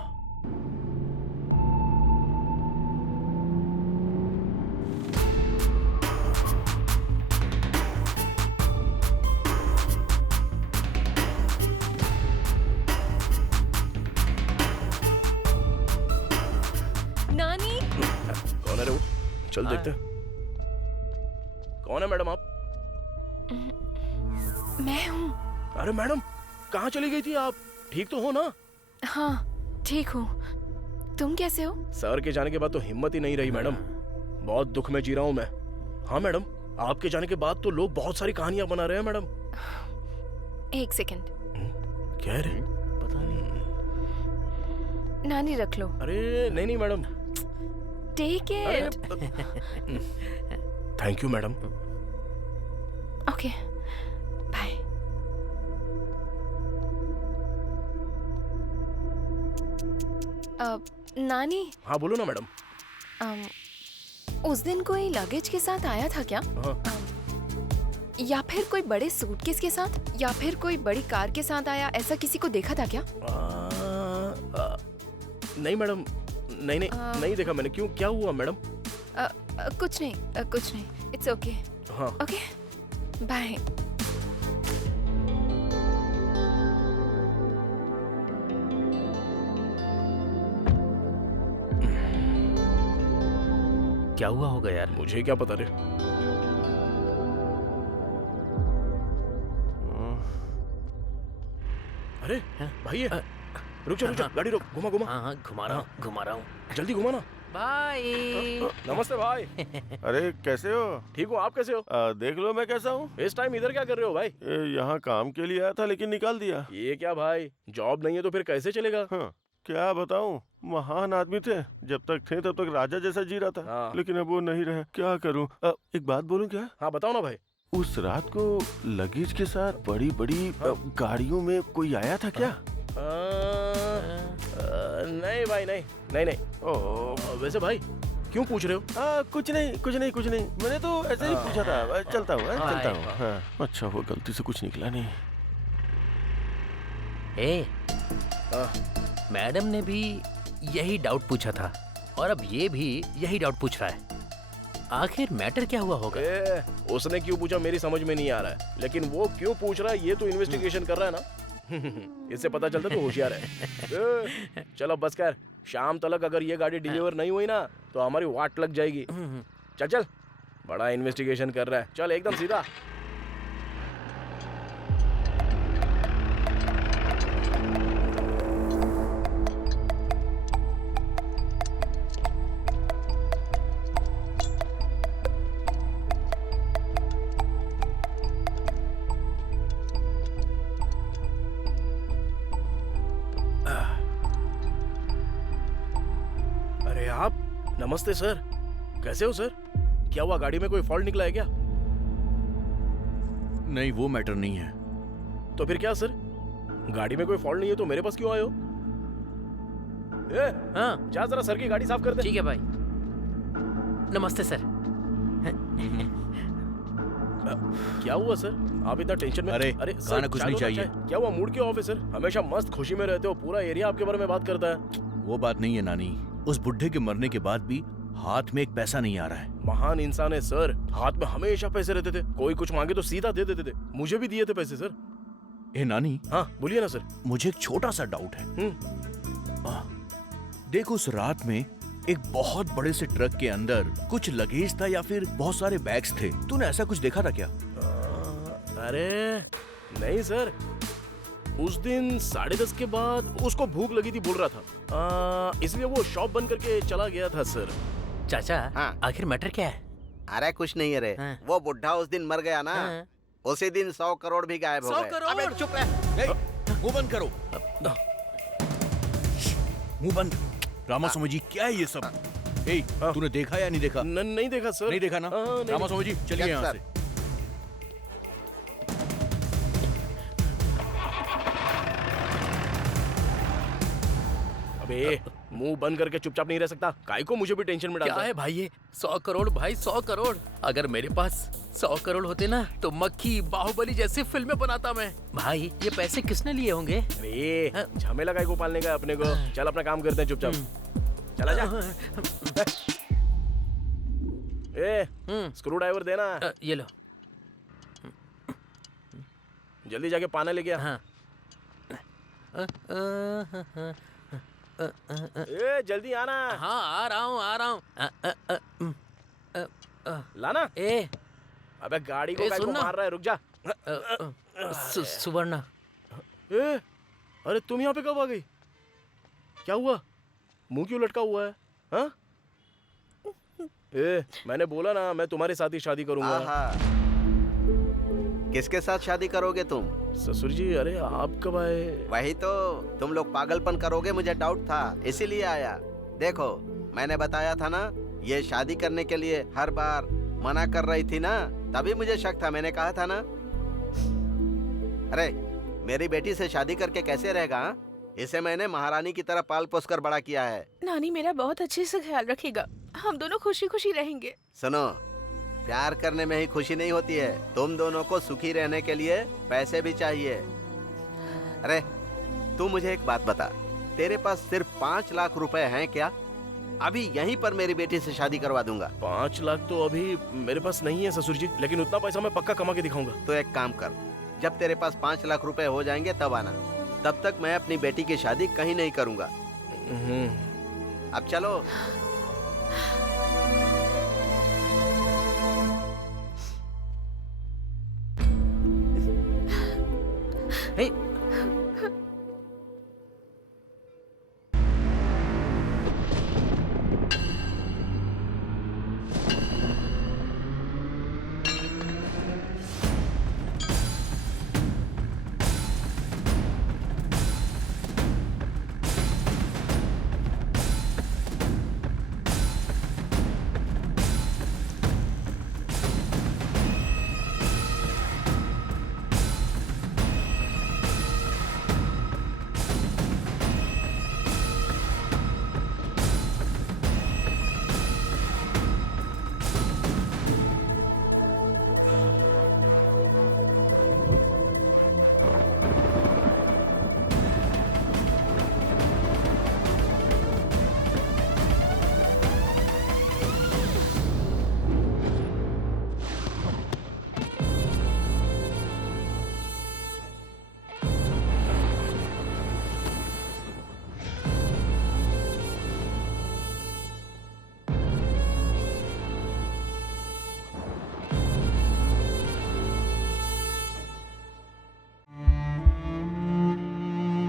नानी, कौन है रे वो? चल देखते हैं। कौन है मैडम आप? मैं हूँ। अरे मैडम, कहाँ चली गई थी आप? ठीक तो हो ना? हाँ ठीक हूँ। तुम कैसे हो? सर के जाने के बाद तो हिम्मत ही नहीं रही मैडम। बहुत दुख में जी रहा हूँ मैं। हाँ मैडम, आपके जाने के बाद तो लोग बहुत सारी कहानियां बना रहे हैं मैडम। एक सेकंड। क्या रे? पता नहीं। नानी रख लो। अरे नहीं नहीं madam. Take it. Thank you madam. Okay bye. नानी। हाँ बोलो ना मैडम। उस दिन कोई लगेज के साथ आया था क्या? हाँ। या फिर कोई बड़े सूटकेस के साथ, या फिर कोई बड़ी कार के साथ आया, ऐसा किसी को देखा था क्या? नहीं मैडम, नहीं नहीं नहीं देखा मैंने। क्यों, क्या हुआ मैडम? कुछ नहीं कुछ नहीं। It's okay. हाँ ओके बाय। क्या हुआ होगा यार? मुझे क्या पता रे। अरे भाई ये रुक जा गाड़ी रोक। घुमा घुमा। हाँ हाँ घुमा रहा हूँ घुमा रहा हूँ। जल्दी घुमा ना। बाय। नमस्ते भाई। अरे कैसे हो? ठीक हूँ, आप कैसे हो? देख लो मैं कैसा हूँ। इस टाइम इधर क्या कर रहे हो भाई? यहाँ काम के लिए आया था लेकिन निकाल दिया। ये क्या भाई, जॉब नहीं है तो फिर कैसे चलेगा? हाँ, क्या बताऊँ, महान आदमी थे। जब तक थे तब तक राजा जैसा जी रहा था। हाँ। लेकिन अब वो नहीं रहे। क्या करूँ? एक बात बोलूँ क्या? हाँ बताओ ना भाई। उस रात को लगेज के साथ बड़ी बड़ी गाड़ियों में कोई आया था क्या? नहीं भाई, नहीं नहीं नहीं। वैसे भाई क्यों पूछ रहे हो? कुछ नहीं कुछ नहीं कुछ नहीं, मैंने तो ऐसे ही पूछा था। चलता हूँ चलता हूँ। हाँ, अच्छा वो गलती से कुछ निकला नहीं। मैडम ने भी यही डाउट पूछा था और अब ये भी यही डाउट पूछ रहा है। आखिर मैटर क्या हुआ होगा? उसने क्यों पूछा मेरी समझ में नहीं आ रहा है, लेकिन वो क्यों पूछ रहा है ये तो इन्वेस्टिगेशन कर रहा है ना। इससे पता चलता तो होशियार है। चलो बस कर, शाम तक अगर ये गाड़ी डिलीवर नहीं हुई ना तो हमारी वाट लग जाएगी। चल चल, बड़ा इन्वेस्टिगेशन कर रहा है। चल एकदम सीधा। नमस्ते सर, कैसे हो सर? क्या हुआ, गाड़ी में कोई फॉल्ट निकला है क्या? नहीं, वो मैटर नहीं है। तो फिर क्या सर? गाड़ी में कोई फॉल्ट नहीं है तो मेरे पास क्यों आए हो? हाँ जा जरा सर की गाड़ी साफ कर दे। ठीक है भाई। नमस्ते सर। क्या हुआ सर, आप इतना टेंशन में? अरे सर कुछ नहीं चाहिए। क्या हुआ, मूड क्यों ऑफ है सर? हमेशा मस्त खुशी में रहते हो, पूरा एरिया आपके बारे में बात करता है। वो बात नहीं है नानी, उस बुढ़े के मरने के बाद भी हाथ में एक पैसा नहीं आ रहा है। महान इंसान है सर, हाथ में हमेशा पैसे रहते थे। कोई कुछ मांगे तो सीधा दे देते थे। मुझे भी दिए थे पैसे सर। ए नानी। हाँ बोलिए ना सर। मुझे एक छोटा सा डाउट है। देखो, उस रात में एक बहुत बड़े से ट्रक के अंदर कुछ लगेज था या फिर बहुत सारे बैग्स थे। तूने ऐसा कुछ देखा था क्या? अरे नहीं सर, उस दिन 10:30 के बाद उसको भूख लगी थी बोल रहा था, इसलिए वो शॉप बंद करके चला गया था सर। चाचा हाँ। आखिर मैटर क्या है? अरे कुछ नहीं है रे। हाँ। वो बुढ़ा उस दिन मर गया ना, हाँ। उसी दिन 100 करोड़ भी गायब हो गए। 100 करोड़? अबे चुप रह। मुंह बंद करो। मुंह बंद। रामा स्वामी जी, क्या है ये सब? तूने देखा या नहीं देखा? नहीं देखा सर। नहीं देखा ना? रामा स्वामी जी चलिए यहाँ से। अबे मुंह बंद करके चुपचाप नहीं रह सकता। काय को मुझे भी टेंशन में डालता क्या है भाई ये? 100 करोड़ भाई, 100 करोड़। अगर मेरे पास 100 करोड़ होते ना तो मक्खी बाहुबली जैसी फिल्में बनाता मैं। भाई ये पैसे किसने लिए होंगे? अरे झमेला काय को पालने का अपने को। चल अपना काम करते हैं चुपचाप। चला जा। स्क्रू ड्राइवर देना। ये लो। जल्दी जाके पानी लेके आ। हाँ। जल्दी आना। हाँ आ रहा हूँ। लाना। ए अबे गाड़ी को काय को मार रहा है, रुक जा। सुवर्णा। ए, अरे तुम यहाँ पे कब आ गई? क्या हुआ? मुंह क्यों लटका हुआ है? हाँ? मैंने बोला ना मैं तुम्हारे साथ ही शादी करूंगा। किसके साथ शादी करोगे तुम? ससुर जी, अरे आप कब आए? वही तो, तुम लोग पागलपन करोगे मुझे डाउट था, इसीलिए आया। देखो मैंने बताया था ना, ये शादी करने के लिए हर बार मना कर रही थी ना, तभी मुझे शक था। मैंने कहा था ना। अरे मेरी बेटी से शादी करके कैसे रहेगा? हा? इसे मैंने महारानी की तरह पाल पोस कर बड़ा किया है। नानी मेरा बहुत अच्छे से ख्याल रखेगा, हम दोनों खुशी खुशी रहेंगे। सुनो, प्यार करने में ही खुशी नहीं होती है, तुम दोनों को सुखी रहने के लिए पैसे भी चाहिए। अरे तू मुझे एक बात बता, तेरे पास सिर्फ 5 लाख रुपए हैं क्या? अभी यहीं पर मेरी बेटी से शादी करवा दूंगा। 5 लाख तो अभी मेरे पास नहीं है ससुर जी, लेकिन उतना पैसा मैं पक्का कमा के दिखाऊंगा। तो एक काम कर, जब तेरे पास 5 लाख रुपए हो जाएंगे तब आना, तब तक मैं अपनी बेटी की शादी कहीं नहीं करूंगा। अब चलो। हे,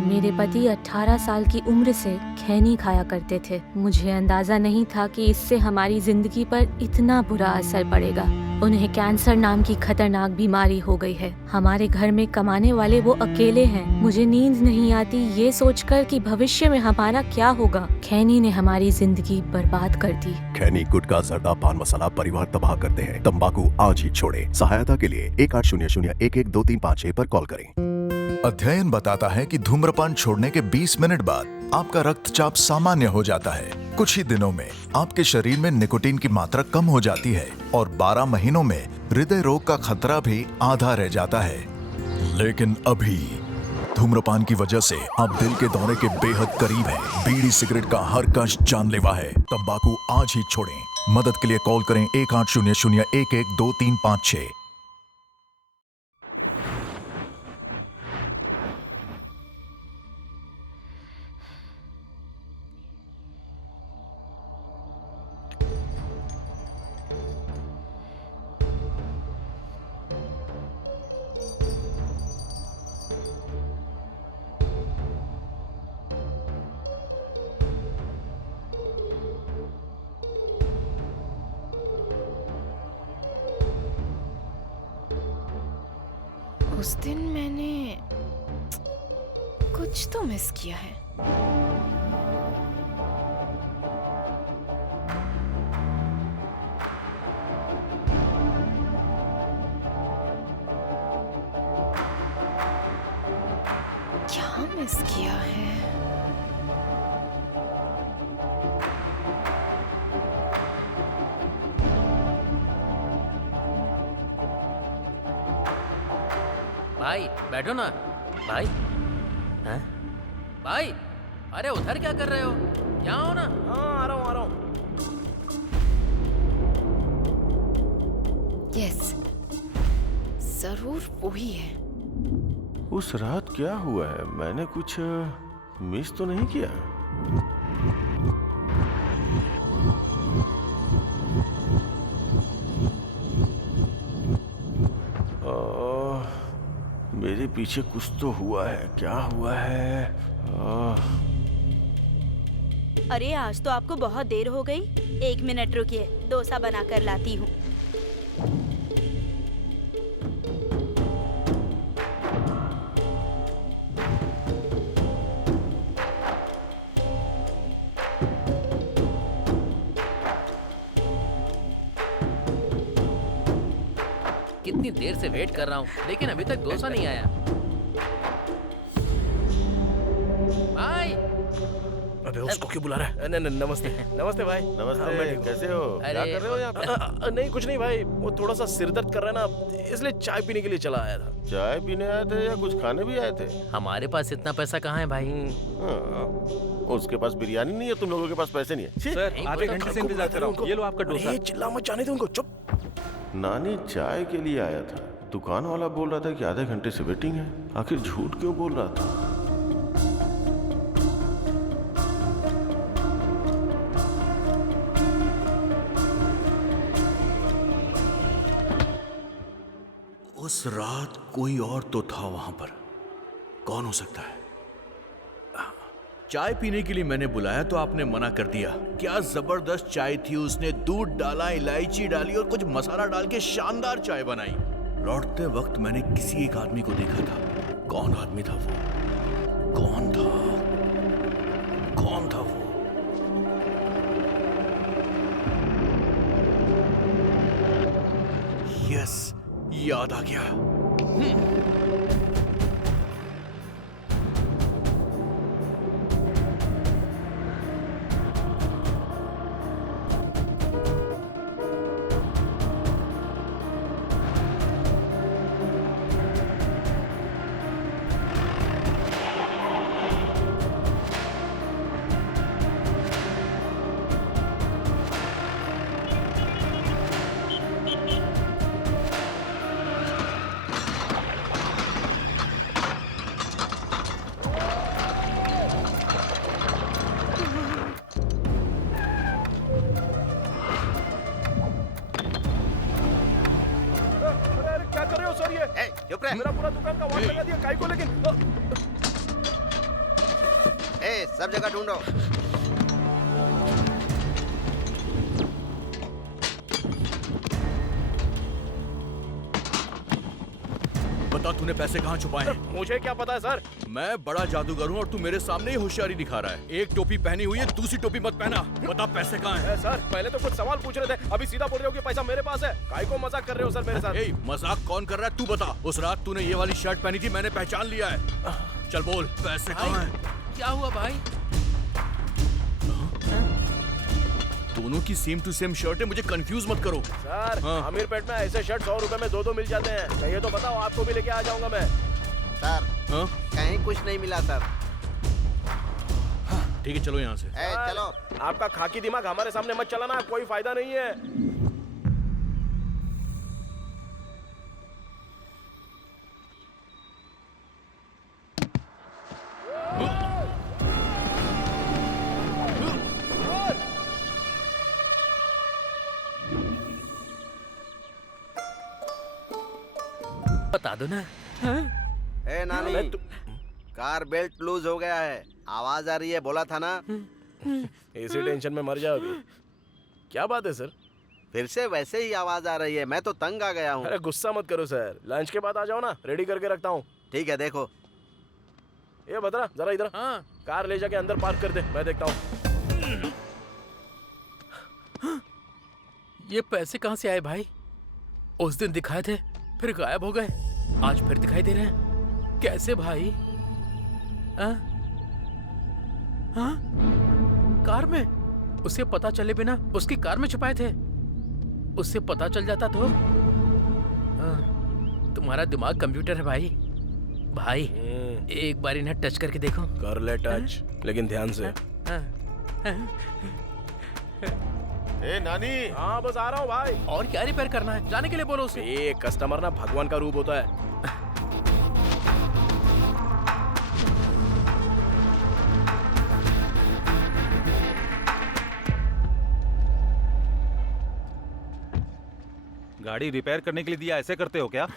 मेरे पति 18 साल की उम्र से खैनी खाया करते थे। मुझे अंदाजा नहीं था कि इससे हमारी जिंदगी पर इतना बुरा असर पड़ेगा। उन्हें कैंसर नाम की खतरनाक बीमारी हो गई है। हमारे घर में कमाने वाले वो अकेले हैं। मुझे नींद नहीं आती ये सोचकर कि भविष्य में हमारा क्या होगा। खैनी ने हमारी जिंदगी बर्बाद कर दी। खैनी, गुटखा, जर्दा, पान मसाला परिवार तबाह करते हैं। तंबाकू आज ही छोड़े। सहायता के लिए 1800-112356 पर कॉल करें। अध्ययन बताता है कि धूम्रपान छोड़ने के 20 मिनट बाद आपका रक्तचाप सामान्य हो जाता है। कुछ ही दिनों में आपके शरीर में निकोटीन की मात्रा कम हो जाती है और 12 महीनों में हृदय रोग का खतरा भी आधा रह जाता है। लेकिन अभी धूम्रपान की वजह से आप दिल के दौरे के बेहद करीब हैं। बीड़ी सिगरेट का हर कश जानलेवा है। तंबाकू आज ही छोड़ें। मदद के लिए कॉल करें 1800-112356। उस दिन मैंने कुछ तो मिस किया है। क्या मिस किया है? भाई बैठो ना। भाई हैं? भाई अरे उधर क्या कर रहे हो? यहाँ हो ना। हाँ आ रहा हूँ। यस, जरूर वही है। उस रात क्या हुआ है? मैंने कुछ मिस तो नहीं किया? मेरे पीछे कुछ तो हुआ है। क्या हुआ है? अरे आज तो आपको बहुत देर हो गई। 1 मिनट रुकिए, डोसा बना कर लाती हूँ। कितनी देर से वेट कर रहा हूँ, लेकिन अभी तक डोसा नहीं आया। भाई, अबे उसको क्यों बुला रहा है? नमस्ते नमस्ते भाई। नमस्ते, कैसे हो? क्या कर रहे हो यहाँ पे? नहीं कुछ नहीं भाई, वो थोड़ा सा सिर दर्द कर रहा है ना, इसलिए चाय पीने के लिए चला आया था। चाय पीने आए थे या कुछ खाने भी आए थे? हमारे पास इतना पैसा कहाँ है भाई? उसके पास बिरयानी नहीं है, तुम लोगों के पास पैसे नहीं है। सर, आधे घंटे से इंतजार कर रहा हूँ। ये लो आपका डोसा। चिल्ला मत, जाने दो उनको, चुप। नानी चाय के लिए आया था। दुकान वाला बोल रहा था कि आधे घंटे से वेटिंग है। आखिर झूठ क्यों बोल रहा था? उस रात कोई और तो था वहां पर। कौन हो सकता है? चाय पीने के लिए मैंने बुलाया तो आपने मना कर दिया। क्या जबरदस्त चाय थी। उसने दूध डाला, इलायची डाली और कुछ मसाला डाल के शानदार चाय बनाई। लौटते वक्त मैंने किसी एक आदमी को देखा था। कौन आदमी था वो? कौन था? कौन था वो? यस, याद आ गया। मेरा पूरा दुकान का वाट लगा दिया काई को, लेकिन सब जगह ढूंढो। बता, तूने पैसे कहाँ छुपाए हैं? मुझे क्या पता है सर। मैं बड़ा जादूगर हूँ और तू मेरे सामने ही होशियारी दिखा रहा है। एक टोपी पहनी हुई है, दूसरी टोपी मत पहना। बता पैसे कहाँ हैं? सर पहले तो कुछ सवाल पूछ रहे थे, अभी सीधा बोल रहे हो कि पैसा मेरे पास है। काई को मजाक कर रहे हो सर मेरे साथ? मजाक कौन कर रहा है तू बता। उस रात तूने ये वाली शर्ट पहनी थी, मैंने पहचान लिया है। चल बोल, पैसे कहाँ हैं? क्या हुआ भाई? दोनों की सेम टू सेम शर्ट है, मुझे कंफ्यूज मत करो। सर अमीर पेट में ऐसे शर्ट 100 रुपए में 2 मिल जाते हैं। चाहिए तो बताओ, आपको भी लेके आ जाऊंगा मैं। सर कहीं कुछ नहीं मिला सर। ठीक है, चलो यहाँ से। चलो। आपका खाकी दिमाग हमारे सामने मत चलाना, कोई फायदा नहीं है। बता दो ना। नानी, कार बेल्ट लूज हो गया है, आवाज आ रही है, बोला था ना। इसी टेंशन में मर जाओ अभी। क्या बात है सर? फिर से वैसे ही आवाज आ रही है, मैं तो तंग आ गया हूँ। अरे गुस्सा मत करो सर, लंच के बाद आ जाओ ना, रेडी करके रखता हूँ। ठीक है, देखो। ये बता जरा इधर। कार ले जाके अंदर पार्क कर दे, मैं देखता हूँ। ये पैसे कहाँ से आए भाई? उस दिन दिखाए थे, फिर गायब हो गए, आज फिर दिखाई दे रहे हैं। कैसे भाई? कार में? उसे पता चले बिना उसकी कार में छुपाए थे। उससे पता चल जाता तो। तुम्हारा दिमाग कंप्यूटर है भाई। भाई एक बार इन्हें टच करके देखो। कर ले टच, लेकिन ध्यान से। ए नानी। हाँ बस आ रहा हूँ भाई। और क्या रिपेयर करना है? जाने के लिए बोलो उसे। ये कस्टमर ना भगवान का रूप होता है। गाड़ी रिपेयर करने के लिए दिया, ऐसे करते हो क्या?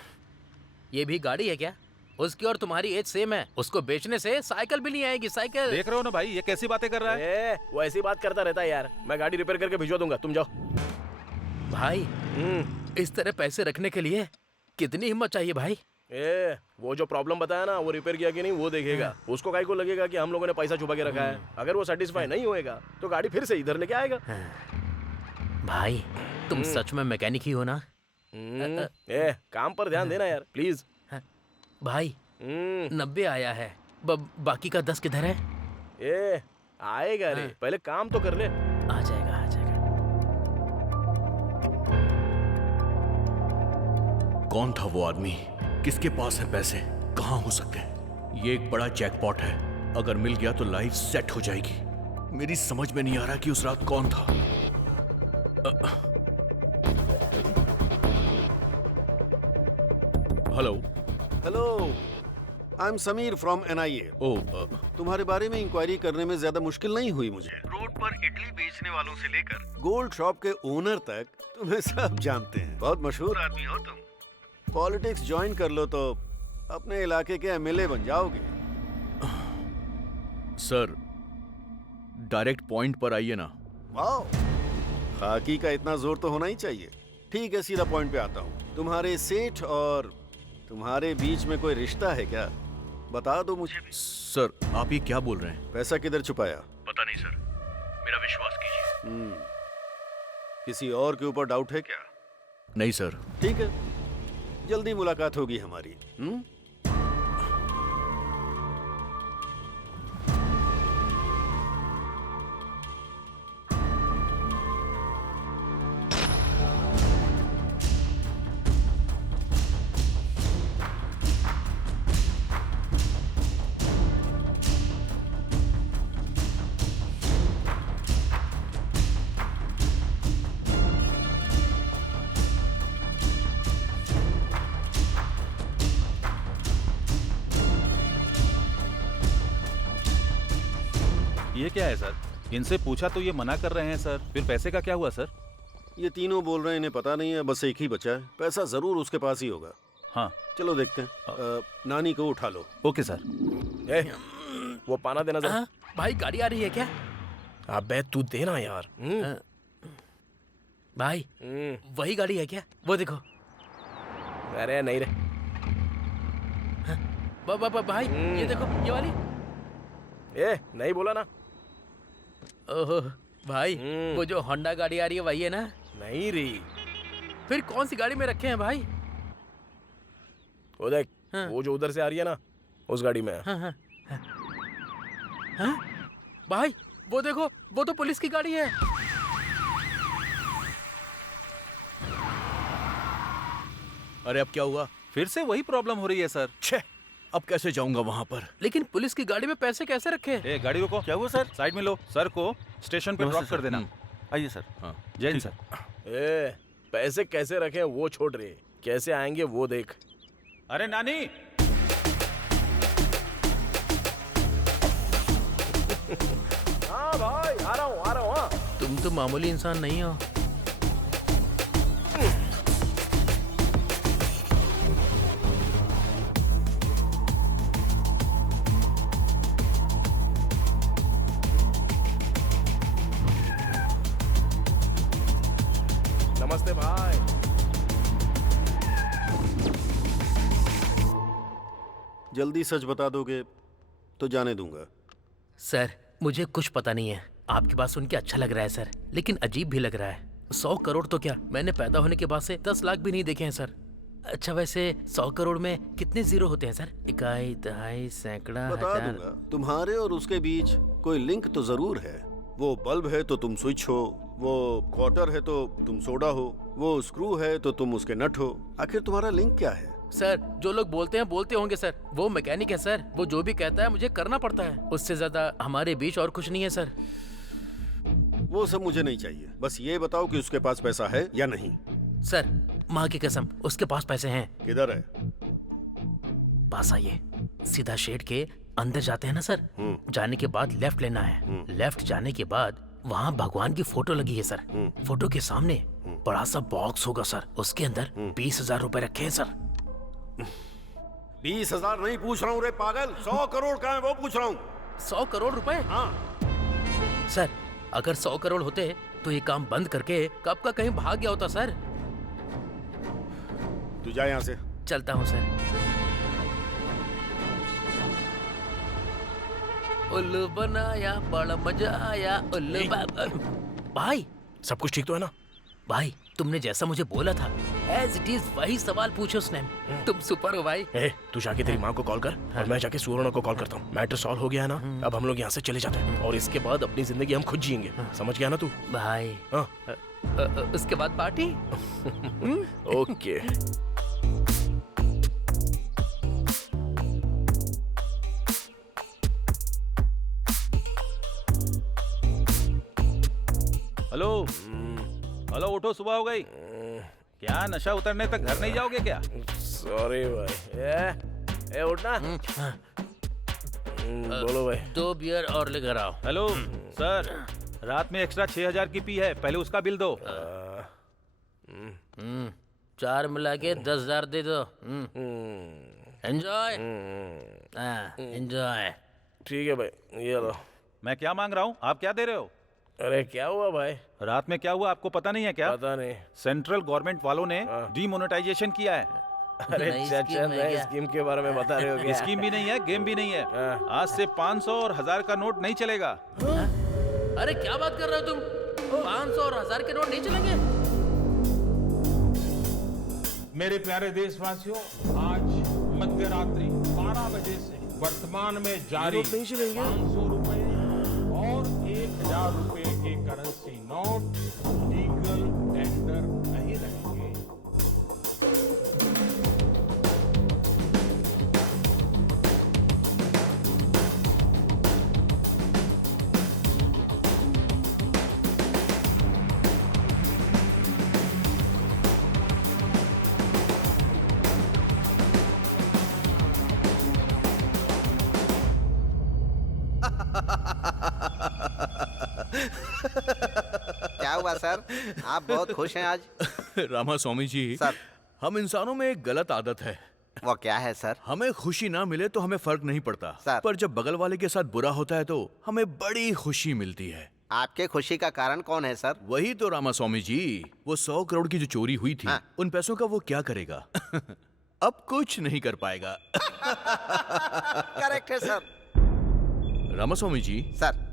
ये भी गाड़ी है क्या? उसकी और तुम्हारी एज सेम है। उसको बेचने से साइकिल भी नहीं आएगी। साइकिल देख रहे हो ना भाई, ये कैसी बातें कर रहा है। वो ऐसी बात करता रहता है यार। मैं गाड़ी रिपेयर करके भिजवा दूंगा, तुम जाओ। भाई इस तरह पैसे रखने के लिए कितनी हिम्मत चाहिए भाई। वो जो प्रॉब्लम बताया ना, वो रिपेयर किया कि नहीं वो देखेगा। उसको काहे को लगेगा कि हम लोगों ने पैसा छुपा के रखा है। अगर वो सेटिस्फाई नहीं होएगा तो गाड़ी फिर से इधर लेके आएगा। भाई तुम सच में मैकेनिक ही हो ना? काम पर ध्यान देना यार प्लीज। भाई 90 आया है, बाकी का 10 किधर है? आएगा रे, पहले काम तो कर ले। आ जाएगा आ जाएगा। कौन था वो आदमी? किसके पास है पैसे? कहाँ हो सकते हैं? ये एक बड़ा जैकपॉट है। अगर मिल गया तो लाइफ सेट हो जाएगी। मेरी समझ में नहीं आ रहा कि उस रात कौन था। Hello hello, I am Sameer from NIA। तुम्हारे बारे में इंक्वायरी करने में ज्यादा मुश्किल नहीं हुई मुझे। रोड पर इडली बेचने वालों से लेकर गोल्ड शॉप के ओनर तक तुम्हें सब जानते हैं। बहुत मशहूर आदमी हो तुम। पॉलिटिक्स ज्वाइन कर लो तो अपने इलाके के MLA बन जाओगे। सर, डायरेक्ट पॉइंट पर आइए ना। वाओ, खाकी का इतना जोर तो होना ही चाहिए। ठीक है, सीधा पॉइंट पे आता हूँ। तुम्हारे सेठ और तुम्हारे बीच में कोई रिश्ता है क्या? बता दो मुझे। सर, आप ये क्या बोल रहे हैं? पैसा किधर छुपाया? पता नहीं सर, मेरा विश्वास कीजिए। किसी और के ऊपर डाउट है क्या? नहीं सर। ठीक है, जल्दी मुलाकात होगी हमारी। ये क्या है सर? इनसे पूछा तो ये मना कर रहे हैं सर। फिर पैसे का क्या हुआ सर? ये तीनों बोल रहे हैं इन्हें पता नहीं है, बस एक ही बचा है। पैसा जरूर उसके पास ही होगा। हाँ चलो देखते हैं। नानी को उठा लो। Okay sir. वो पाना देना जरा। भाई गाड़ी आ रही है क्या? अबे तू देना यार। भाई वही गाड़ी है क्या? वो देखो। अरे नहीं रे। भाई ये देखो, ये वाली। नहीं बोला ना। ओहो भाई, वो जो होंडा गाड़ी आ रही है वही है ना? नहीं री। फिर कौन सी गाड़ी में रखे हैं भाई? वो देख, वो जो उधर से आ रही है ना, उस गाड़ी में। भाई वो देखो, वो तो पुलिस की गाड़ी है। अरे अब क्या हुआ? फिर से वही प्रॉब्लम हो रही है सर। छे, अब कैसे जाऊंगा वहां पर? लेकिन पुलिस की गाड़ी में पैसे कैसे रखे? गाड़ी रोको। क्या हुआ सर? साइड में लो। सर को स्टेशन पे ड्रॉप कर देना। आइए सर। हाँ जय हिंद सर। पैसे कैसे रखे वो छोड़ रहे, कैसे आएंगे वो देख। अरे नानी। हाँ भाई, आ रहा हूँ। हाँ, तुम तो मामूली इंसान नहीं हो। नमस्ते भाई। जल्दी सच बता दोगे तो जाने दूंगा। सर मुझे कुछ पता नहीं है। आपकी बात सुन के अच्छा लग रहा है सर, लेकिन अजीब भी लग रहा है। 100 करोड़ तो क्या, मैंने पैदा होने के बाद से 10 लाख भी नहीं देखे हैं सर। अच्छा वैसे 100 करोड़ में कितने जीरो होते हैं सर? इकाई, दहाई, सैकड़ा, बता हजार। दूंगा। तुम्हारे और उसके बीच कोई लिंक तो जरूर है। वो बल्ब है तो तुम स्विच हो, वो क्वार्टर है तो तुम सोडा हो, वो स्क्रू है तो तुम उसके नट हो। आखिर तुम्हारा लिंक क्या है? सर जो लोग बोलते हैं बोलते होंगे सर। वो मैकेनिक है सर, वो जो भी कहता है मुझे करना पड़ता है। उससे ज्यादा हमारे बीच और कुछ नहीं है सर। वो सब मुझे नहीं चाहिए, बस ये बताओ कि उसके पास पैसा है या नहीं। सर माँ की कसम, उसके पास पैसे हैं। किधर है? पास आइए, सीधा शेड के अंदर जाते हैं ना सर। जाने के बाद लेफ्ट लेना है। लेफ्ट जाने के बाद वहाँ भगवान की फोटो लगी है सर। फोटो के सामने बड़ा सा बॉक्स होगा सर, उसके अंदर 20,000 रुपए रखे हैं सर। 20,000 नहीं पूछ रहा हूँ रे पागल, 100 करोड़ का है वो पूछ रहा हूँ। 100 करोड़ रुपए? हाँ सर, अगर 100 करोड़ होते तो ये काम बंद करके कब का कहीं भाग गया होता सर। तू जा यहाँ से। चलता हूँ सर। उल्लू बनाया बड़ा मजा आया उल्लू भाई सब कुछ ठीक तो है ना? भाई तुमने जैसा मुझे बोला था एज इट इज वही सवाल पूछो उसने। तुम सुपर हो भाई। तू जाके तेरी माँ को कॉल कर और मैं जाके सुवर्ण को कॉल करता हूँ। मैटर सॉल्व हो गया है ना? अब हम लोग यहाँ से चले जाते हैं और इसके बाद अपनी जिंदगी हम खुद जिएंगे। समझ गया ना तू? भाई उसके बाद पार्टी। ओके। हेलो हेलो, उठो, सुबह हो गई। क्या नशा उतरने तक घर नहीं जाओगे क्या? सॉरी भाई। ए उठना। बोलो भाई। 2 बियर और लेकर आओ। हेलो सर, रात में एक्स्ट्रा 6,000 की पी है, पहले उसका बिल दो। 4 मिला के 10,000 दे दो। Enjoy enjoy. ठीक है भाई, ये लो। मैं क्या मांग रहा हूँ, आप क्या दे रहे हो? अरे क्या हुआ भाई? रात में क्या हुआ आपको पता नहीं है क्या? पता नहीं। सेंट्रल गवर्नमेंट वालों ने डीमोनेटाइजेशन किया है। अरे चाचा, नए स्कीम के बारे में बता रहे हो क्या? स्कीम भी नहीं है, गेम भी नहीं है। आज से 500 और 1000 का नोट नहीं चलेगा। अरे क्या बात कर रहे हो तुम? 500 और 1000 के नोट नहीं चलेंगे? मेरे प्यारे देशवासियों, आज मध्य रात्रि 12 बजे से वर्तमान में जारी 500 रुपए और 1,000 रुपए के करेंसी नोट लीगल टेंडर नहीं रहेंगे। क्या हुआ सर, आप बहुत खुश हैं आज? रामा स्वामी जी सर, हम इंसानों में एक गलत आदत है। वो क्या है सर? हमें खुशी ना मिले तो हमें फर्क नहीं पड़ता सर, पर जब बगल वाले के साथ बुरा होता है तो हमें बड़ी खुशी मिलती है। आपके खुशी का कारण कौन है सर? वही तो रामा स्वामी जी, वो 100 करोड़ की जो चोरी हुई थी, उन पैसों का वो क्या करेगा? अब कुछ नहीं कर पाएगा। करेक्ट है सर। रामा स्वामी जी। सर,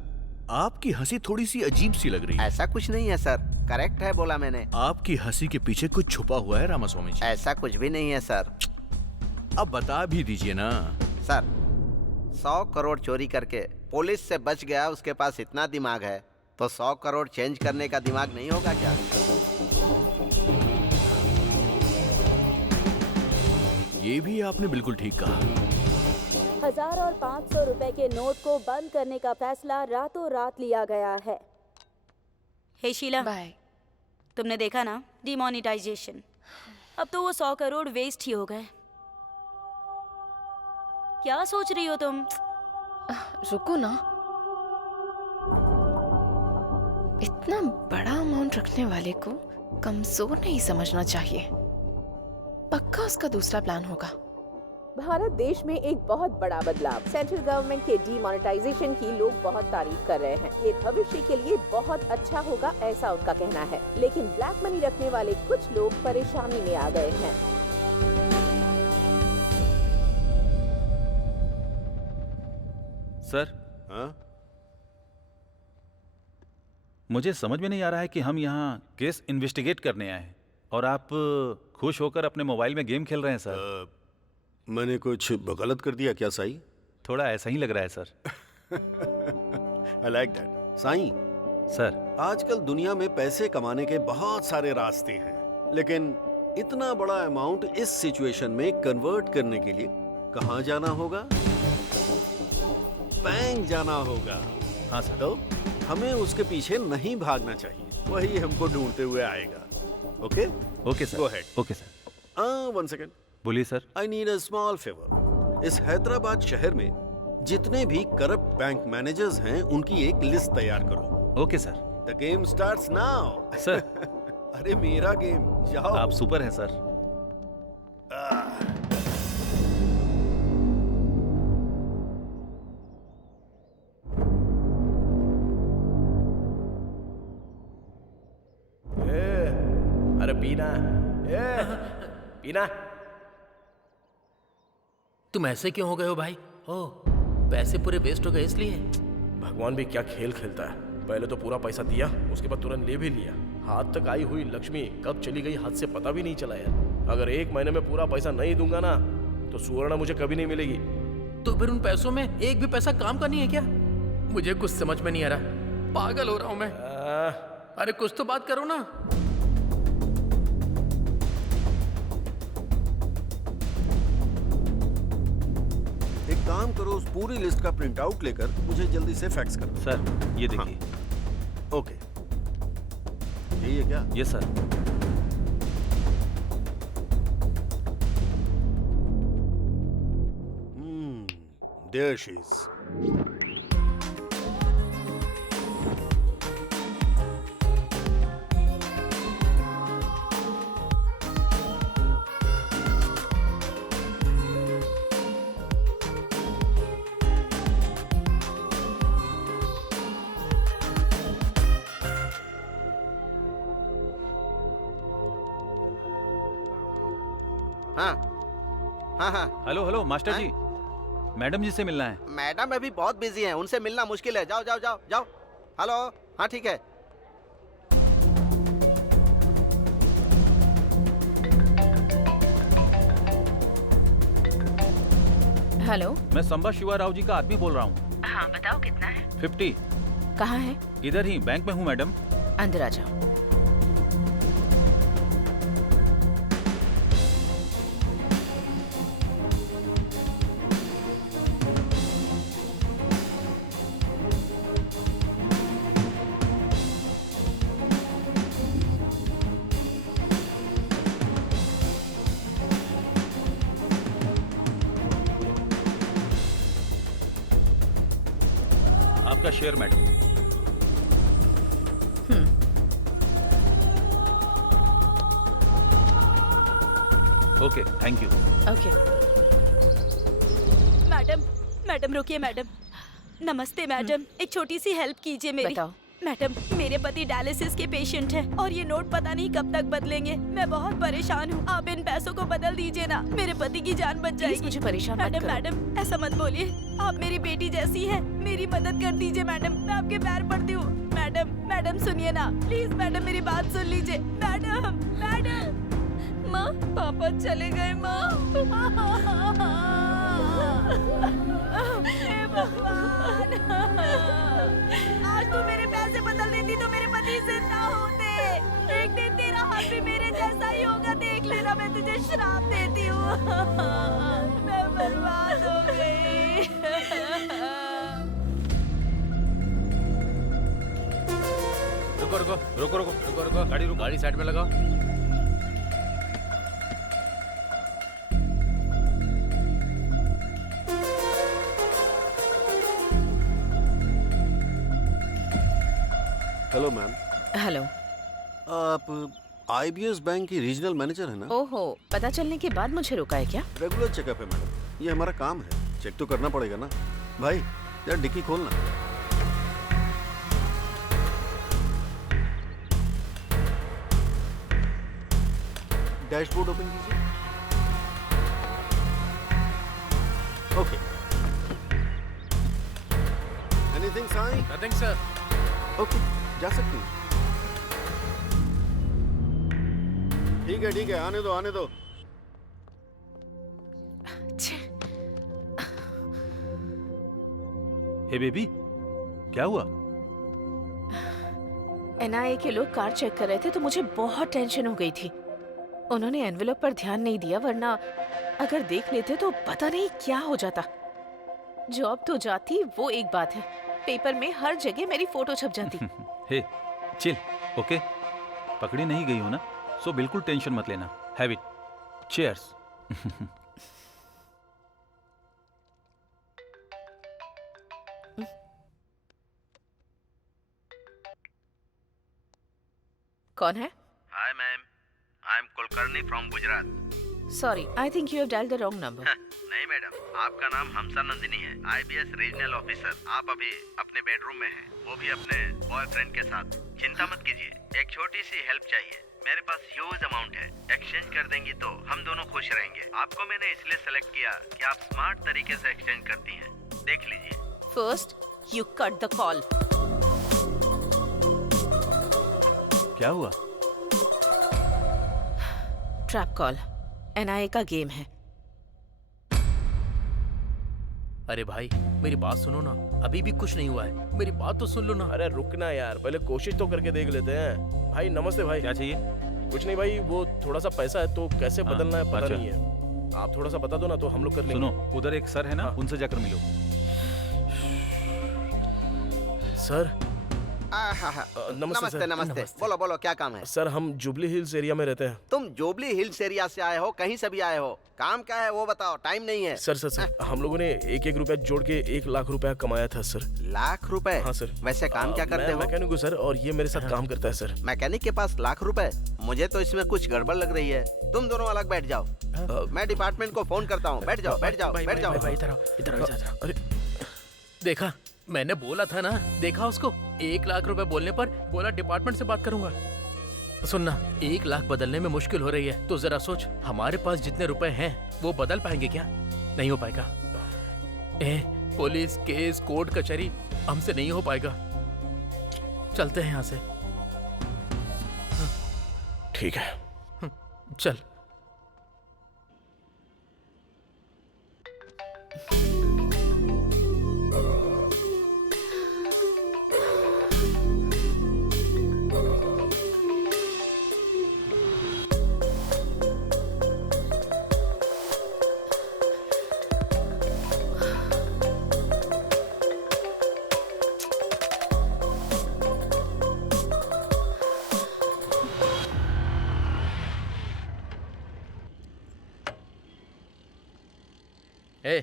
आपकी हंसी थोड़ी सी अजीब सी लग रही है। ऐसा कुछ नहीं है सर, करेक्ट है बोला मैंने। आपकी हंसी के पीछे कुछ छुपा हुआ है रामा स्वामी जी। ऐसा कुछ भी नहीं है सर। अब बता भी दीजिए ना। सर, 100 करोड़ चोरी करके पुलिस से बच गया, उसके पास इतना दिमाग है तो 100 करोड़ चेंज करने का दिमाग नहीं होगा क्या? ये भी आपने बिल्कुल ठीक कहा। 1000 और 500 रुपए के नोट को बंद करने का फैसला रातों रात लिया गया है। हे शीला, बाय। तुमने देखा ना डिमोनेटाइजेशन? अब तो वो 100 करोड़ वेस्ट ही हो गए। क्या सोच रही हो तुम? रुको ना, इतना बड़ा अमाउंट रखने वाले को कमजोर नहीं समझना चाहिए। पक्का उसका दूसरा प्लान होगा। भारत देश में एक बहुत बड़ा बदलाव। सेंट्रल गवर्नमेंट के डीमोनेटाइजेशन की लोग बहुत तारीफ कर रहे हैं। ये भविष्य के लिए बहुत अच्छा होगा, ऐसा उनका कहना है। लेकिन ब्लैक मनी रखने वाले कुछ लोग परेशानी में आ गए हैं। सर, मुझे समझ में नहीं आ रहा है कि हम यहाँ केस इन्वेस्टिगेट करने आए हैं और आप खुश होकर अपने मोबाइल में गेम खेल रहे हैं सर। मैंने कुछ गलत कर दिया क्या साई? थोड़ा ऐसा ही लग रहा है sir. I like that. Sai sir, आजकल दुनिया में पैसे कमाने के बहुत सारे रास्ते हैं, लेकिन इतना बड़ा अमाउंट इस सिचुएशन में कन्वर्ट करने के लिए कहाँ जाना होगा? बैंक जाना होगा। हाँ सर। तो हमें उसके पीछे नहीं भागना चाहिए, वही हमको ढूंढते हुए आएगा। Okay? Okay sir. Go ahead. Okay sir. 1 second. बोलिए sir. I need a small favour. इस हैदराबाद शहर में जितने भी करप्ट बैंक मैनेजर्स हैं, उनकी एक लिस्ट तैयार करो। Okay sir. The game starts now. Sir. अरे मेरा गेम, जाओ। आप सुपर हैं सर। पीना पीना। तुम ऐसे क्यों हो गए हो भाई? ओह, पैसे पूरे वेस्ट हो गए इसलिए? भगवान भी क्या खेल खेलता है। पहले तो पूरा पैसा दिया, उसके बाद तुरंत ले भी लिया। हाथ तक आई हुई लक्ष्मी कब चली गई हाथ से पता भी नहीं चला यार। अगर 1 महीने में पूरा पैसा नहीं दूंगा ना तो सुवर्णा मुझे कभी नहीं मिलेगी। तो फिर उन पैसों में एक भी पैसा काम का नहीं है क्या? मुझे कुछ समझ में नहीं आ रहा, पागल हो रहा हूं मैं। अरे कुछ तो बात करो ना। एक काम करो, उस पूरी लिस्ट का प्रिंट आउट लेकर मुझे जल्दी से फैक्स करो। सर ये देखिए। ओके, यही है क्या? Yes sir. There she is. हाँ। हेलो हेलो मास्टर जी, मैडम जी से मिलना है। मैडम अभी बहुत बिजी हैं, उनसे मिलना मुश्किल है। जाओ जाओ जाओ जाओ। हेलो, हाँ ठीक है। हेलो, मैं संबा शिवा राव जी का आदमी बोल रहा हूँ। हाँ बताओ कितना है? 50। कहाँ है? इधर ही बैंक में हूँ मैडम। अंदर आ जाओ। आपका share madam. Okay, thank you. Okay. Madam रुकिए मैडम। नमस्ते मैडम, एक छोटी सी हेल्प कीजिए मेरी। बताओ। मैडम, मेरे पति डायलिसिस के पेशेंट हैं और ये नोट पता नहीं कब तक बदलेंगे। मैं बहुत परेशान हूँ, आप इन पैसों को बदल दीजिए ना, मेरे पति की जान बच जाएगी। मुझे परेशान मत करो। मैडम ऐसा मत बोलिए, आप मेरी बेटी जैसी है, मेरी मदद कर दीजिए मैडम, मैं आपके पैर पड़ती हूँ। मैडम सुनिए ना प्लीज, मैडम मेरी बात सुन लीजिए। मैडम माँ, पापा चले गए माँ। हे भगवान, आज तू मेरे पैसे बदल देती तो मेरे पति जिंदा होते। एक दिन तेरा हाथ भी मेरे जैसा ही होगा, देख लेना, मैं तुझे श्राप देती हूँ। मैं बर्बाद हो गई। रुको, गाड़ी साइड में लगाओ। Hello ma'am. हेलो। आप IBS बैंक की रीजनल मैनेजर है ना? ओहो, पता चलने के बाद मुझे रोका है क्या? रेगुलर चेकअप है मैडम, ये हमारा काम है, चेक तो करना पड़ेगा ना। भाई यार डिक्की खोलना। डैशबोर्ड ओपन कीजिए। Okay. Anything Sai? Nothing sir. Okay, जा सकती हूँ। ठीक है, आने दो। हे बेबी, क्या हुआ? NIA के लोग कार चेक कर रहे थे तो मुझे बहुत टेंशन हो गई थी। उन्होंने एनवेलप पर ध्यान नहीं दिया, वरना अगर देख लेते तो पता नहीं क्या हो जाता। जॉब तो जाती, वो एक बात है, पेपर में हर जगह मेरी फोटो छप जाती। हे चिल, ओके? पकड़ी नहीं गई हो ना, सो बिल्कुल टेंशन मत लेना। Have it. चीयर्स। कौन है? Hi ma'am, I am Kulkarni from Gujarat. Sorry, I think you have dialled the wrong number. नहीं मैडम, आपका नाम हमसा नंदिनी है, IBS रीजनल ऑफिसर। आप अभी अपने बेडरूम में हैं, वो भी अपने बॉयफ्रेंड के साथ। चिंता मत कीजिए, एक छोटी सी हेल्प चाहिए। मेरे पास ह्यूज अमाउंट है। एक्सचेंज कर देंगी तो हम दोनों खुश रहेंगे। आपको मैंने इसलिए सेलेक्ट किया कि आप स्मार्ट तरीके से एक्सचेंज करती हैं। देख लीजिए। First you cut the call. क्या हुआ? Trap call. NIA का गेम है। अरे भाई मेरी बात सुनो ना, अभी भी कुछ नहीं हुआ है, मेरी बात तो सुन लो ना। अरे रुकना यार, पहले कोशिश तो करके देख लेते हैं। भाई नमस्ते भाई। क्या चाहिए? कुछ नहीं भाई, वो थोड़ा सा पैसा है तो कैसे बदलना है पता अच्छा। नहीं है। आप थोड़ा सा बता दो ना तो हम लोग कर लेंगे। सुनो, उधर एक सर है ना, उनसे जाकर मिलो। सर नमस्ते नमस्ते। बोलो बोलो, क्या काम है? सर हम जुबली हिल्स एरिया में रहते हैं। तुम जुबली हिल्स एरिया से आए हो? कहीं से भी आए हो? काम क्या है वो बताओ, टाइम नहीं है। सर हम लोगों ने एक रुपया जोड़ के 1 लाख रुपया कमाया था सर। लाख रुपए? हाँ सर। वैसे काम क्या करते हो? मैकेनिक हूँ सर, और ये मेरे साथ काम करता है सर। मैकेनिक के पास लाख रुपए? मुझे तो इसमें कुछ गड़बड़ लग रही है। तुम दोनों अलग बैठ जाओ। मैं डिपार्टमेंट को फोन करता हूँ। बैठ जाओ बैठ जाओ बैठ जाओ। इधर अरे देखा, मैंने बोला था ना, देखा उसको। 1 लाख रुपए बोलने पर बोला डिपार्टमेंट से बात करूंगा। सुनना, 1 लाख बदलने में मुश्किल हो रही है तो जरा सोच, हमारे पास जितने रुपए हैं वो बदल पाएंगे क्या? नहीं हो पाएगा। पुलिस केस कोर्ट कचहरी हमसे नहीं हो पाएगा। चलते हैं यहाँ से। ठीक है चल।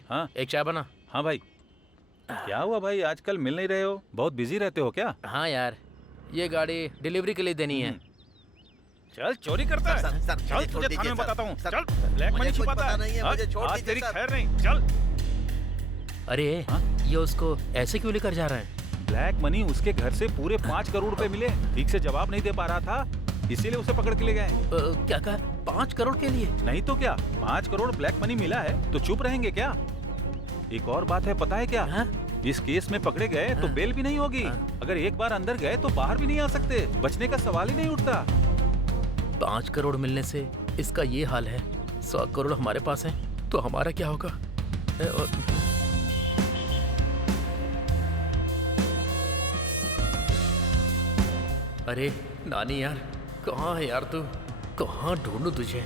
हाँ एक चाय बना। हाँ भाई। क्या हुआ भाई, आजकल मिल नहीं रहे हो? बहुत बिजी रहते हो क्या? हाँ यार, ये गाड़ी डिलीवरी के लिए देनी है। चल चोरी करता है। चल तुझे थाने में बताता हूँ। चल ब्लैक मनी छुपाता है। आज तेरी खैर नहीं। चल। अरे ये उसको ऐसे क्यों लेकर जा रहा है? ब्लैक मनी उसके घर से पूरे 5 करोड़ रुपए मिले। ठीक से जवाब नहीं दे पा रहा था, इसीलिए उसे पकड़ के ले गए। क्या कहा? 5 करोड़ के लिए? नहीं तो क्या, 5 करोड़ ब्लैक मनी मिला है तो चुप रहेंगे क्या? एक और बात है, पता है क्या? इस केस में पकड़े गए तो बेल भी नहीं होगी। अगर एक बार अंदर गए तो बाहर भी नहीं आ सकते। बचने का सवाल ही नहीं उठता। 5 करोड़ मिलने से इसका ये हाल है। 100 करोड़ हमारे पास है तो हमारा क्या होगा? अरे नानी यार, कहाँ है यार तू? कहाँ ढूंढूं तुझे?